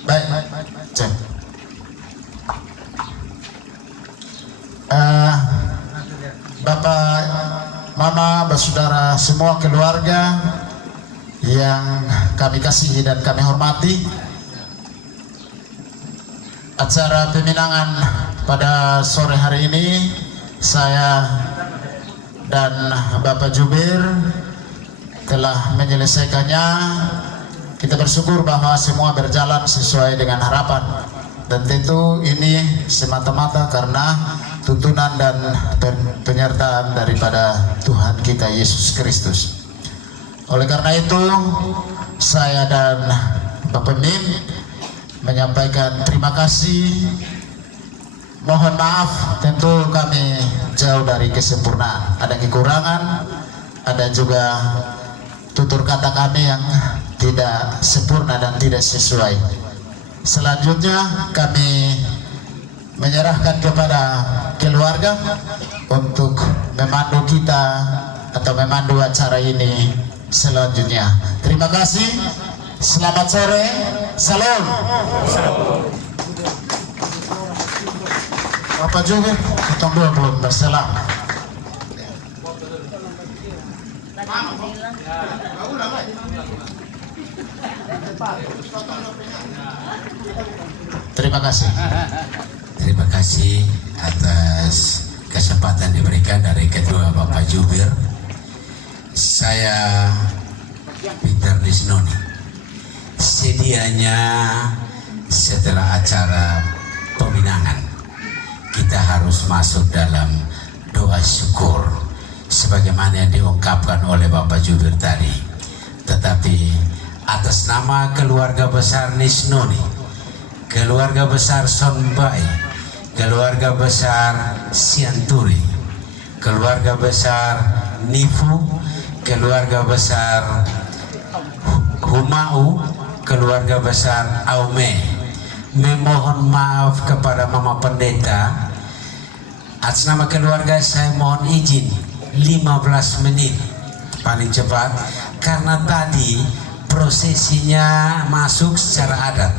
Baik, cek. Bapak, Mama, Saudara, semua keluarga yang kami kasihi dan kami hormati, acara peminangan pada sore hari ini saya dan Bapak Jubir telah menyelesaikannya. Kita bersyukur bahwa semua berjalan sesuai dengan harapan, dan tentu ini semata-mata karena tuntunan dan penyertaan daripada Tuhan kita Yesus Kristus. Oleh karena itu, saya dan Bapak Mim menyampaikan terima kasih. Mohon maaf, tentu kami jauh dari kesempurnaan. Ada kekurangan, ada juga tutur kata kami yang tidak sempurna dan tidak sesuai. Selanjutnya kami menyerahkan kepada keluarga untuk memandu kita atau memandu acara ini selanjutnya. Terima kasih. Selamat sore. Salam. Bapak juga, kita belum berselam. Terima kasih. Terima kasih atas kesempatan diberikan dari Ketua Bapak Jubir. Saya Peter Nisnoni. Sedianya setelah acara peminangan kita harus masuk dalam doa syukur sebagaimana yang diungkapkan oleh Bapak Jubir tadi. Tetapi atas nama keluarga besar Nisnoni, keluarga besar Sonbai, keluarga besar Sianturi, keluarga besar Nifu, keluarga besar Humau, keluarga besar Aume. Memohon maaf kepada Mama Pendeta. Atas nama keluarga saya mohon izin 15 menit paling cepat, karena tadi prosesinya masuk secara adat,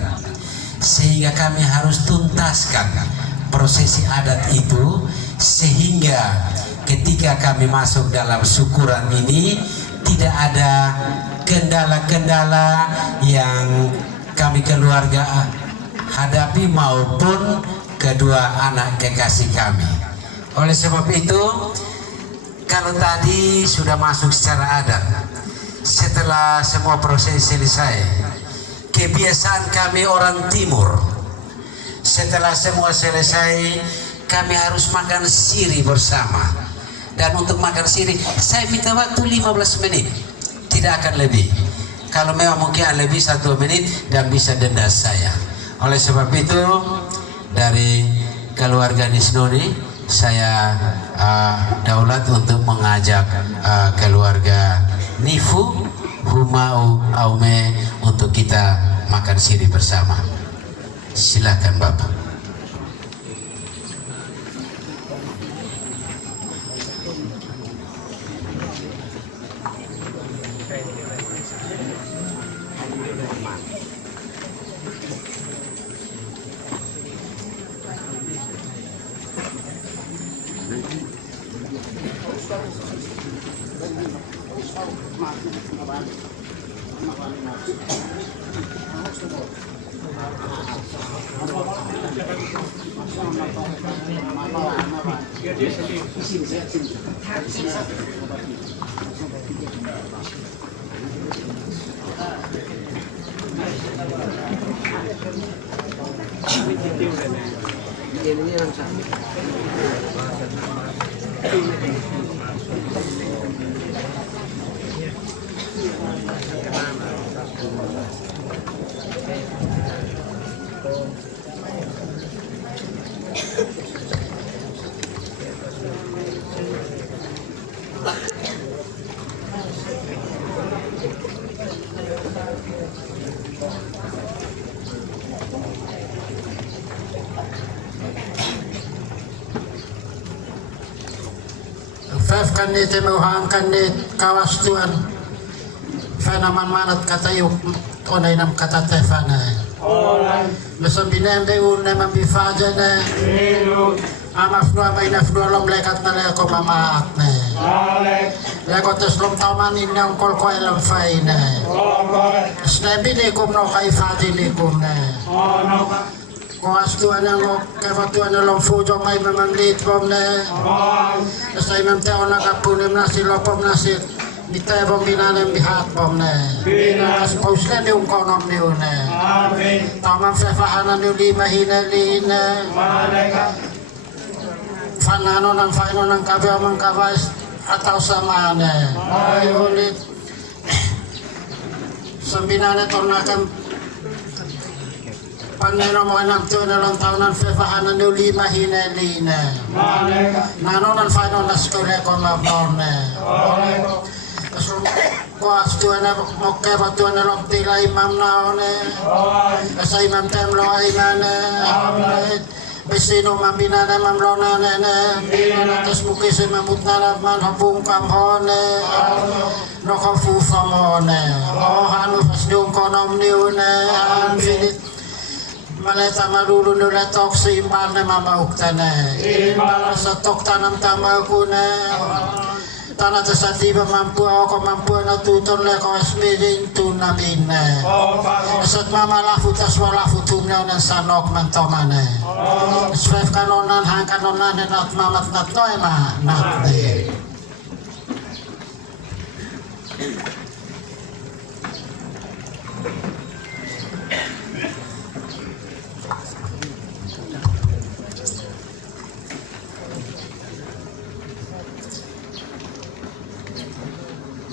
sehingga kami harus tuntaskan prosesi adat itu, sehingga ketika kami masuk dalam syukuran ini tidak ada kendala-kendala yang kami keluarga hadapi maupun kedua anak kekasih kami. Oleh sebab itu, kalau tadi sudah masuk secara adat, setelah semua proses selesai, kebiasaan kami orang timur, setelah semua selesai kami harus makan siri bersama. Dan untuk makan siri saya minta waktu 15 menit, tidak akan lebih. Kalau memang mungkin lebih 1 menit dan bisa denda saya. Oleh sebab itu, dari keluarga Nisnoni saya daulat untuk mengajak keluarga Nifu, Humau, Aume untuk kita makan siri bersama. Silakan Bapak. Fef kanit emuhang kanit kawastuan fenaman manat katayuk onay nam katatefana. Mesem binembe unne mambifajane. Amas dua mainas dua lom lekat na leko mamaat ne. Leko tes lom tamanin ng kolko elam faine. Snebi ni kum no kay fadi ni kum ne. Kawastuan ang kefatuan na lom fujo may mamamlit bom ne. Sa imam teo nakapunim na si lopom na si Nita bom binanem bihat bom ne. As pausle ni konom ni une. Tamam fefahanan ni lima hinelina. Fanano ng faino ng kabaw mang kabais ataw sa ne. Ay ulit. Sambinane tornakan paneno mo nang tuwa lang taon ng fefahanan ni lima hinelina. Nano ng faino na skole ko mabone. Kuas tuwa na mokeba tuwa na lang tila imam na one. Sa imam temlo ay mane. Besino mambinane mamlona nene. Tes mukisi mamutna naman hapung kamhone. No kafufa mone. Oh hanu pas diung konom niune. Finit maleta malulu nula tok si imbal na mamaukta imbal sa tok tanam tama ko na tanah tesatiba mampu ako mampu na tuton le ko asmiring tunamin na asat mama lafu tas walafu tumna na sanok mantomane swef kanonan hang kanonan nat mamat nat noema nat de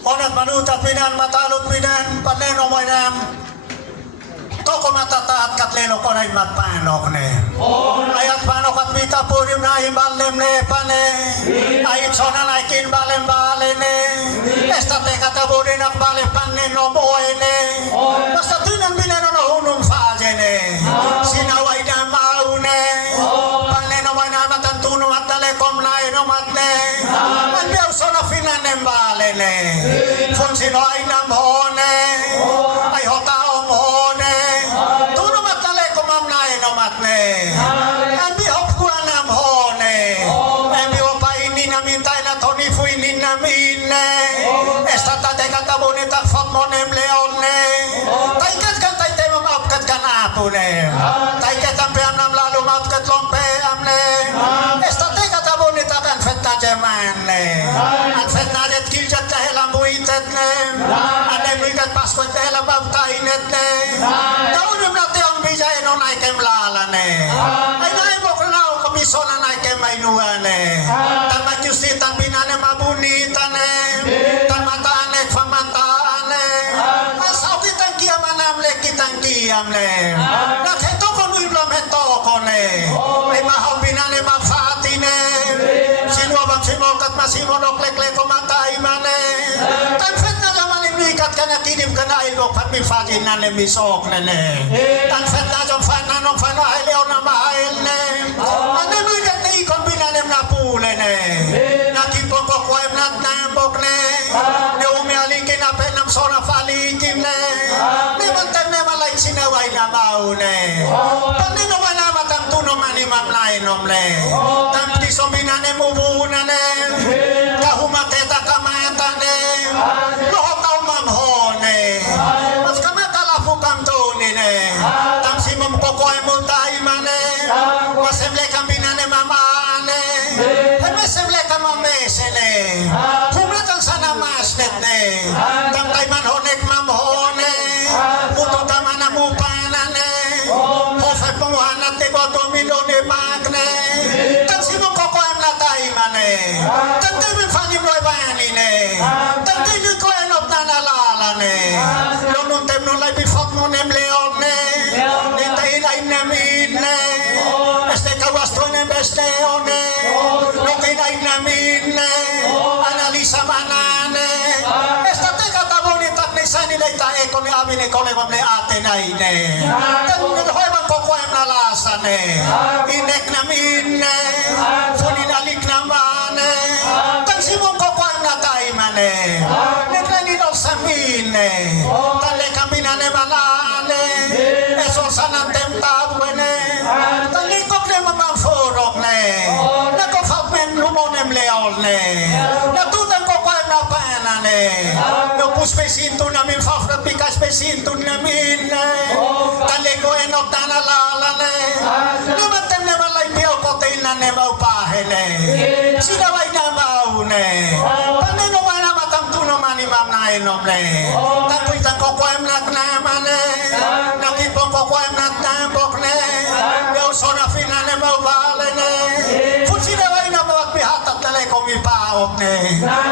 Onat manuta pinan matalog pinan paneno mo inam toko matataat katleno ko na matpanok ne Ayat panokat mita purim na imbalem ne pane. Ayat sona naikin balem balene. Estate kataburi nak bale panen no boene. Basta tunan bineno no hunung fajene. Sinaway na maune. Panen no may namatan tuno at telekom na inomatne. Andiyaw sona finanem balene. Fun sino ay namhone. Ay hotaom hone. Tuno mat telekom am na inomatne. Ambi hop kuan namhone. Ambi hopa ini namintay na toni fu ini namine. Estata de katabunita fot monem leone. Taikat kan tay temam apkat kan apune. Taikat ampe amnam lalu mapkat lompe amne. Estate katabunita kan fetna jemane. An fetna jet kiljat tahelam buitet ne. Ane buitet paskot tahelam baptainet ne. Taunum nate ang bijay no naikem lalane. Ay naay mo kanao komisona naikem mainuane. Tamat justi tan binane mabunitane. Tan matane famantane. Asaw kitang kiamanamle kitang kiamle. Nakheto ko nuim lam heto ko ne. Ay mahaw binane mafatine. Sinuabang simokat masimonok lekle ko matay mane. Tan fet na naman imikat ka na kinim ka na ilok pat mifagin na ne misok ne ne. Tan fet na jom fan na nung fan na hileo na mahal ne. Ane mo ikat na ikon binanem na pule ne. Nakipon ko kwem na nambok ne. Ne umialikin na penam sona falikim ne. Ne mantan ne malay sinaway na maune. Paninawa na matang tunom animam na inom ne. Tan pisom binanem ubuna ne. Kahumateta kamata ne. Lohok mamhone. Mas kamakalafu kamtoni ne. Tam simum kokoy mo tayo mane. Masemble kambinane mamane. Masemble kamamesene. Kumlatang sana masnet ne. Tam kay manhonek mamhone. Puto tamana mupana ne. Hofet pumuhanat te goto milone magne. Tam simum kokoy na tayo mane. Tam tayo fanim loy bani ne. Tam tayo ko enop na nalala ne. Nung tem nung lay bifot mo nem leon ne. Nintay na inamin ne. Este kawasto ne beste one. Nukay na inamin ne. Analisa manane. Esta te katabunitak ni sa nilay tae ko ni amin ni kolemam ni ate na ine. Tanong hoy man kokoem na lasa ne. Inek namin ne. Funinalik naman ne. Tang simong kokoem na tayo mane. Naglaninok sa mine. Tale kami na ne manane. Eso sanang temtadwe ne. Talikok ne mamamfurok ne. Nakofag men lumonem leol ne. Natutang kokoem na pana ne. Puspesinto namin fafrat pikas pesinto namin ne. Tale ko enok tanalala ne. Lumatem ne malay piyaw kotel na ne maupahe ne. Sinaway na maune. Panino man na matang tuno man imam na inom ne. Tapoy tang kokoem na naman ne. Nakipong kokoem na nambok ne. Yaw sona fina ne maupale ne. Kung sinaway na mawagpihatat na le kumipaok ne.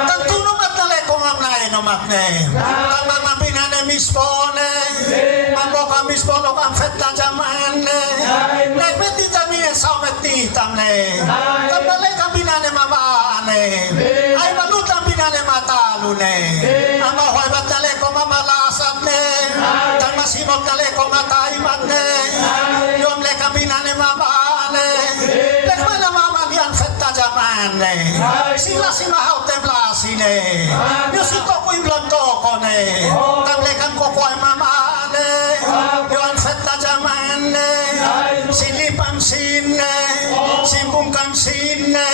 Tang tuno mat na le kumam na inom at ne. Tang mga pinane mispo ne. Mambo ka mispo no kang fet na jaman ne. Nagmetita mi sa metitam ne. Tang balay ka pinane mamaane. Ay malutang pinane matalo ne. Ang mahoy bat na le kumamalasat ne. Tang masimog na le kumataymat ne. Yung le ka pinane mamaane. Lekman na mamagyan fet na jaman ne. Sila si mahaw templasi ne. Yung si ko yung blanto ko ne. Tang le kang ko ay mamaane. Yung fet na jaman ne. Silipang sin ne. Simpung kang sin ne.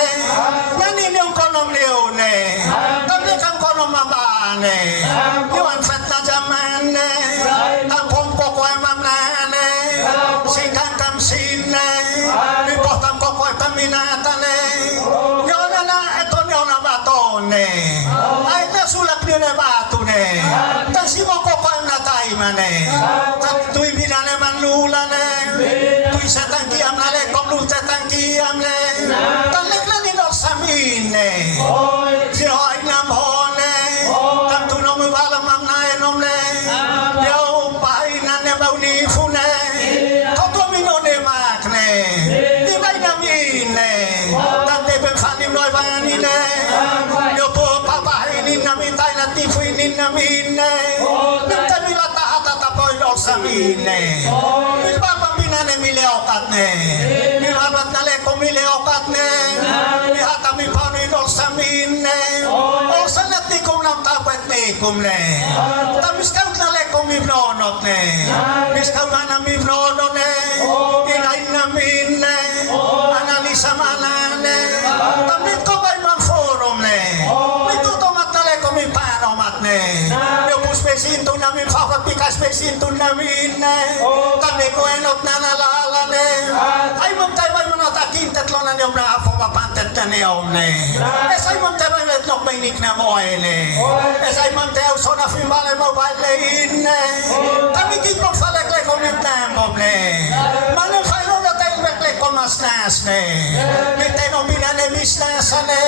Nanin yung konom liw ne. Tang le kang konom mamaane. Yung fet na jaman ne. Tang pong ko ay mamane. Singkang kang sin ne. Ribotang ko ay paminata ne. Yung na ito nyo na bato ne. Ay nasulak nyo na bato ne. Tang simo ko ay natay man ne. Tang tuy binane man lula ne. Tuy sa tangkiam na le. Kong luta tangkiam ne. Tang leklan inok sa min ne. Sino ay namhon ne. Tang tunong mawalang mang nainom ne. Yaw pahay na ne maunifu ne. Koto mino ne mak ne. kuinin namin minta nila tahatatapoy lor sa mine mipapamina ne mileokat ne mihabat na leko mileokat ne mihata mi panoy lor sa mine o sa natikom ng tapet ne kumne tamis kaut na leko mi mnonot ne miskaw na mi mnonot ne inain namin ne analisa manane tamit ko bay man forum ne kami panomat ne yung spesinto namin papapikas spesinto namin ne kami ko enot na nalala ne ay mong tayo may manatakin tatlo na niyong na ako mapantat na niyong ne ay mong tayo may letlok may nik na mo ne ay mong tayo so na filmale mo balayin ne kami kikong falekle ko ng tambom ne manong faylo na tayo bekle ko mas nas ne mitay no minane misnasa ne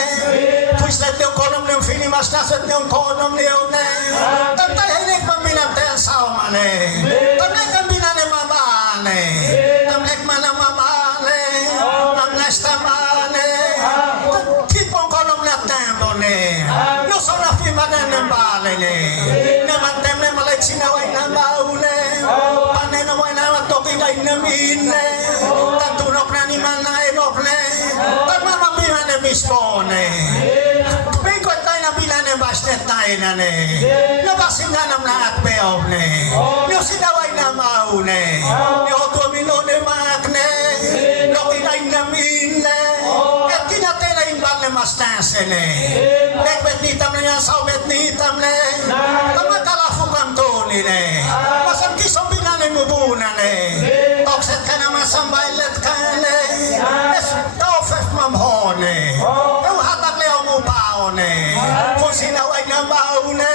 pues let yung kolom ng finimas nasat yung kolom niyo ne tantay hinig paminagtayan sa umane tamlek ang binane mamane tamlek man ang mamane ang nastamane tipong kolom na tempo ne luso na fimagan ng bale ne namantem ne malay sinaway na maune panay na way na matokinay namin ne tatunok na ni man na enok ne tagmamabihan na mismo ne Bikot tayo na bilan ng basket tayo na ne. Nabasim na nam na at peob ne. Yung sinaway na maune. Yung tumino ni makne. Yung kinay namin ne. At kinatay na yung bal na mastase ne. Nekwet nitam na yan sa ubet nitam ne. Tamatalafo kang tuni ne. Masang kisong bilan ng mubuna ne. Tokset ka na masambaylet ka ne. Es tofef mamhone. Yung hatak leo mo pa ne kung sinaway na maune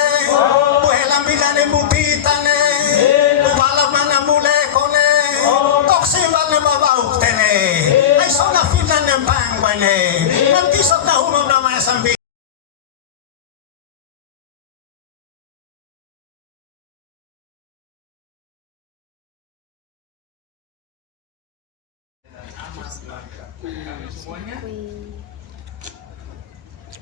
buhelang bilane mupita ne bubalap man na muleko ne toksimbal na mabaukte ne ay so na filan ng pangwa ne ang kisot na humam na masambi kami semuanya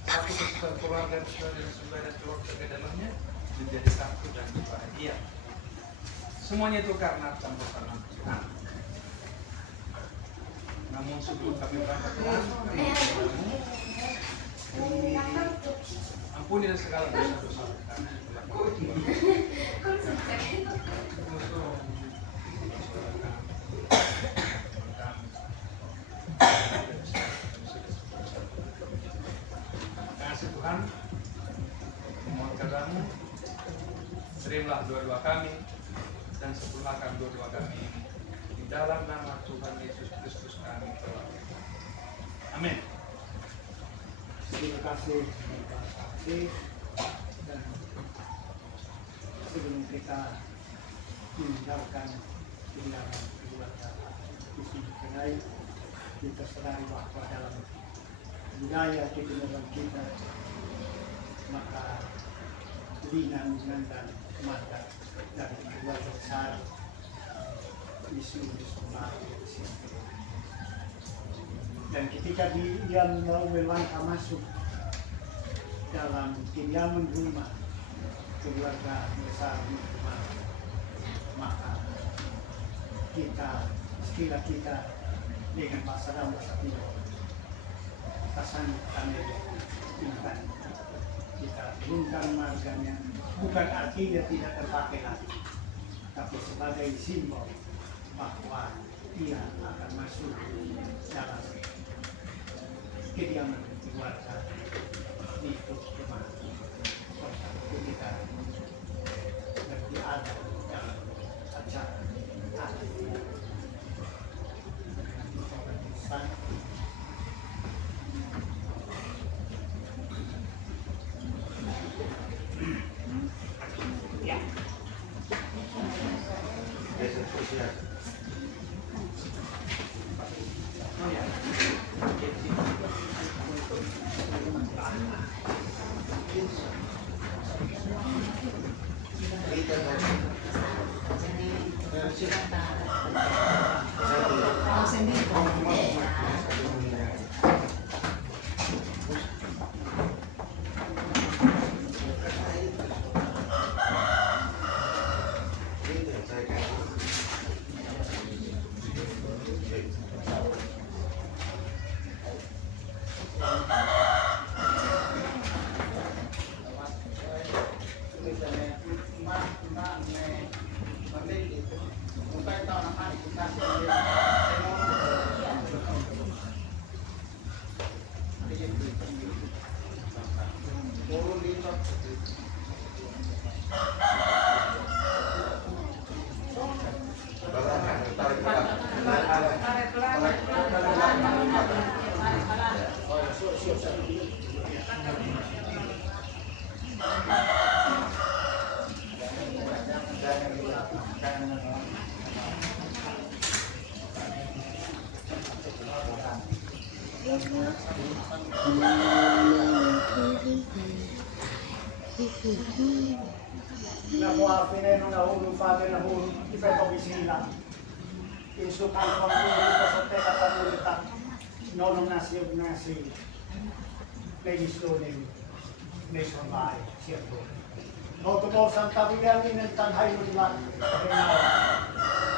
satu kesatuan keluarga dan saudara keluarga ke dalamnya menjadi satu dan bahagia. Semuanya itu karena campur tangan Tuhan. Namun sebelum kami berangkat Tuhan, kami ampuni segala dosa-dosa kami. Tuhan, mohon kepadamu, terimalah doa-doa kami dan sempurnakan doa-doa kami di dalam nama Tuhan Yesus Kristus kami telah. Amin. terima kasih dan sebelum kita meninggalkan tinggalan keluarga di sini kedai kita sedari bahwa dalam budaya kebenaran kita maka linan dan mata dari keluarga besar di seluruh sekolah dan ketika dia mau melangkah masuk dalam kediaman rumah keluarga besar rumah maka kita sekira kita dengan masalah masalah pasan kami tingkat kita bungkam marganya bukan artinya tidak terpakai lagi tapi sebagai simbol bahwa ia akan masuk dalam kediaman keluarga di rumah kota kita berada dalam acara adat Nakuha pineno na hulong father na hulong ipetong isila. Insukan ko ang hulong ko sa teka panulitan. Nonong nasi legislone nation bahay. Siyempre. Noto po sa tabigan din ng tanhay mo nila.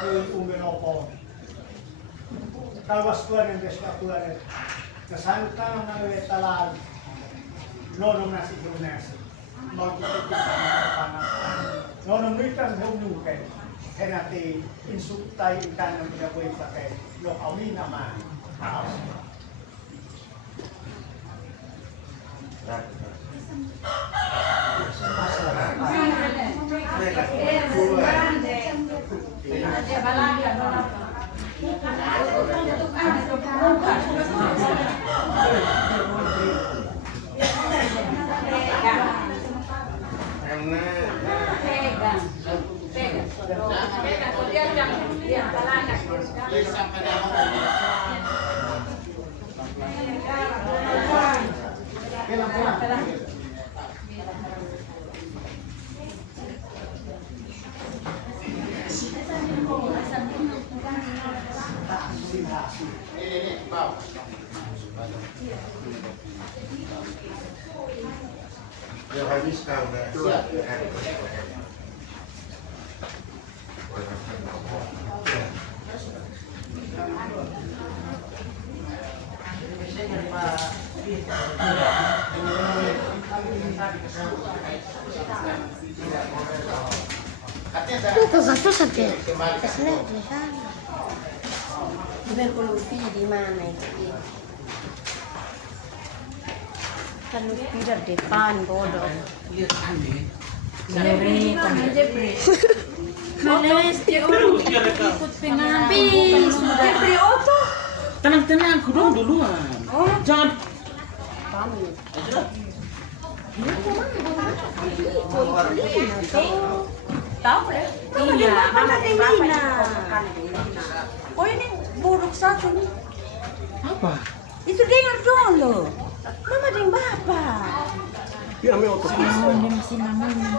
Yung umero po. Tawas ko rin, deska ko rin. Kasanot ka ng nangyaytalaan. Nonong nasi Junesi. Magkakit sa mga panang. Nonong ritan hong kayo. Kaya natin insutay ikan ng pinabuhay sa kayo. Yung awi naman. Satu saja. Kesenang di sana. Berkelupi di mana itu? Kan lupi dari depan bodoh. Jepri, mana sih orang ikut pengambil sudah. Jepri oto. Tenang-tenang, kudung duluan. Oh, Jangan. pamit. Tahu deh? Iya, Mama Delina. Oh ini buruk satu nih. Apa? Itu dengar dulu. Mama dan Bapak. Ya, mau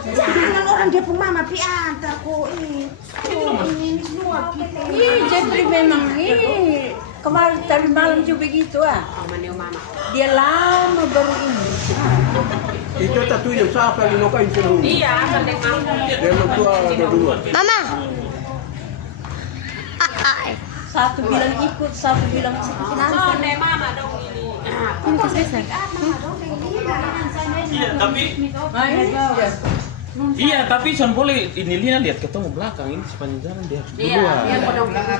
Jangan orang dia pun Mama piantar kok ini. Ini semua kita. Ih, Jepri memang ini. Kemarin tadi malam juga begitu ah. Dia lama baru ini. Itu tatu yang siapa yang nokain sini? Iya, akan dengan Dia mentua kedua. Mama. Satu bilang ikut, satu bilang seperti nanti. Mama dong ini. Ini kesesat. Iya, tapi iya, tapi Son boleh ini Lina lihat ketemu belakang ini sepanjang jalan dia harus duluan. Iya,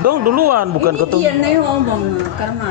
Dong duluan bukan ketemu. Iya, nih ngomong karena.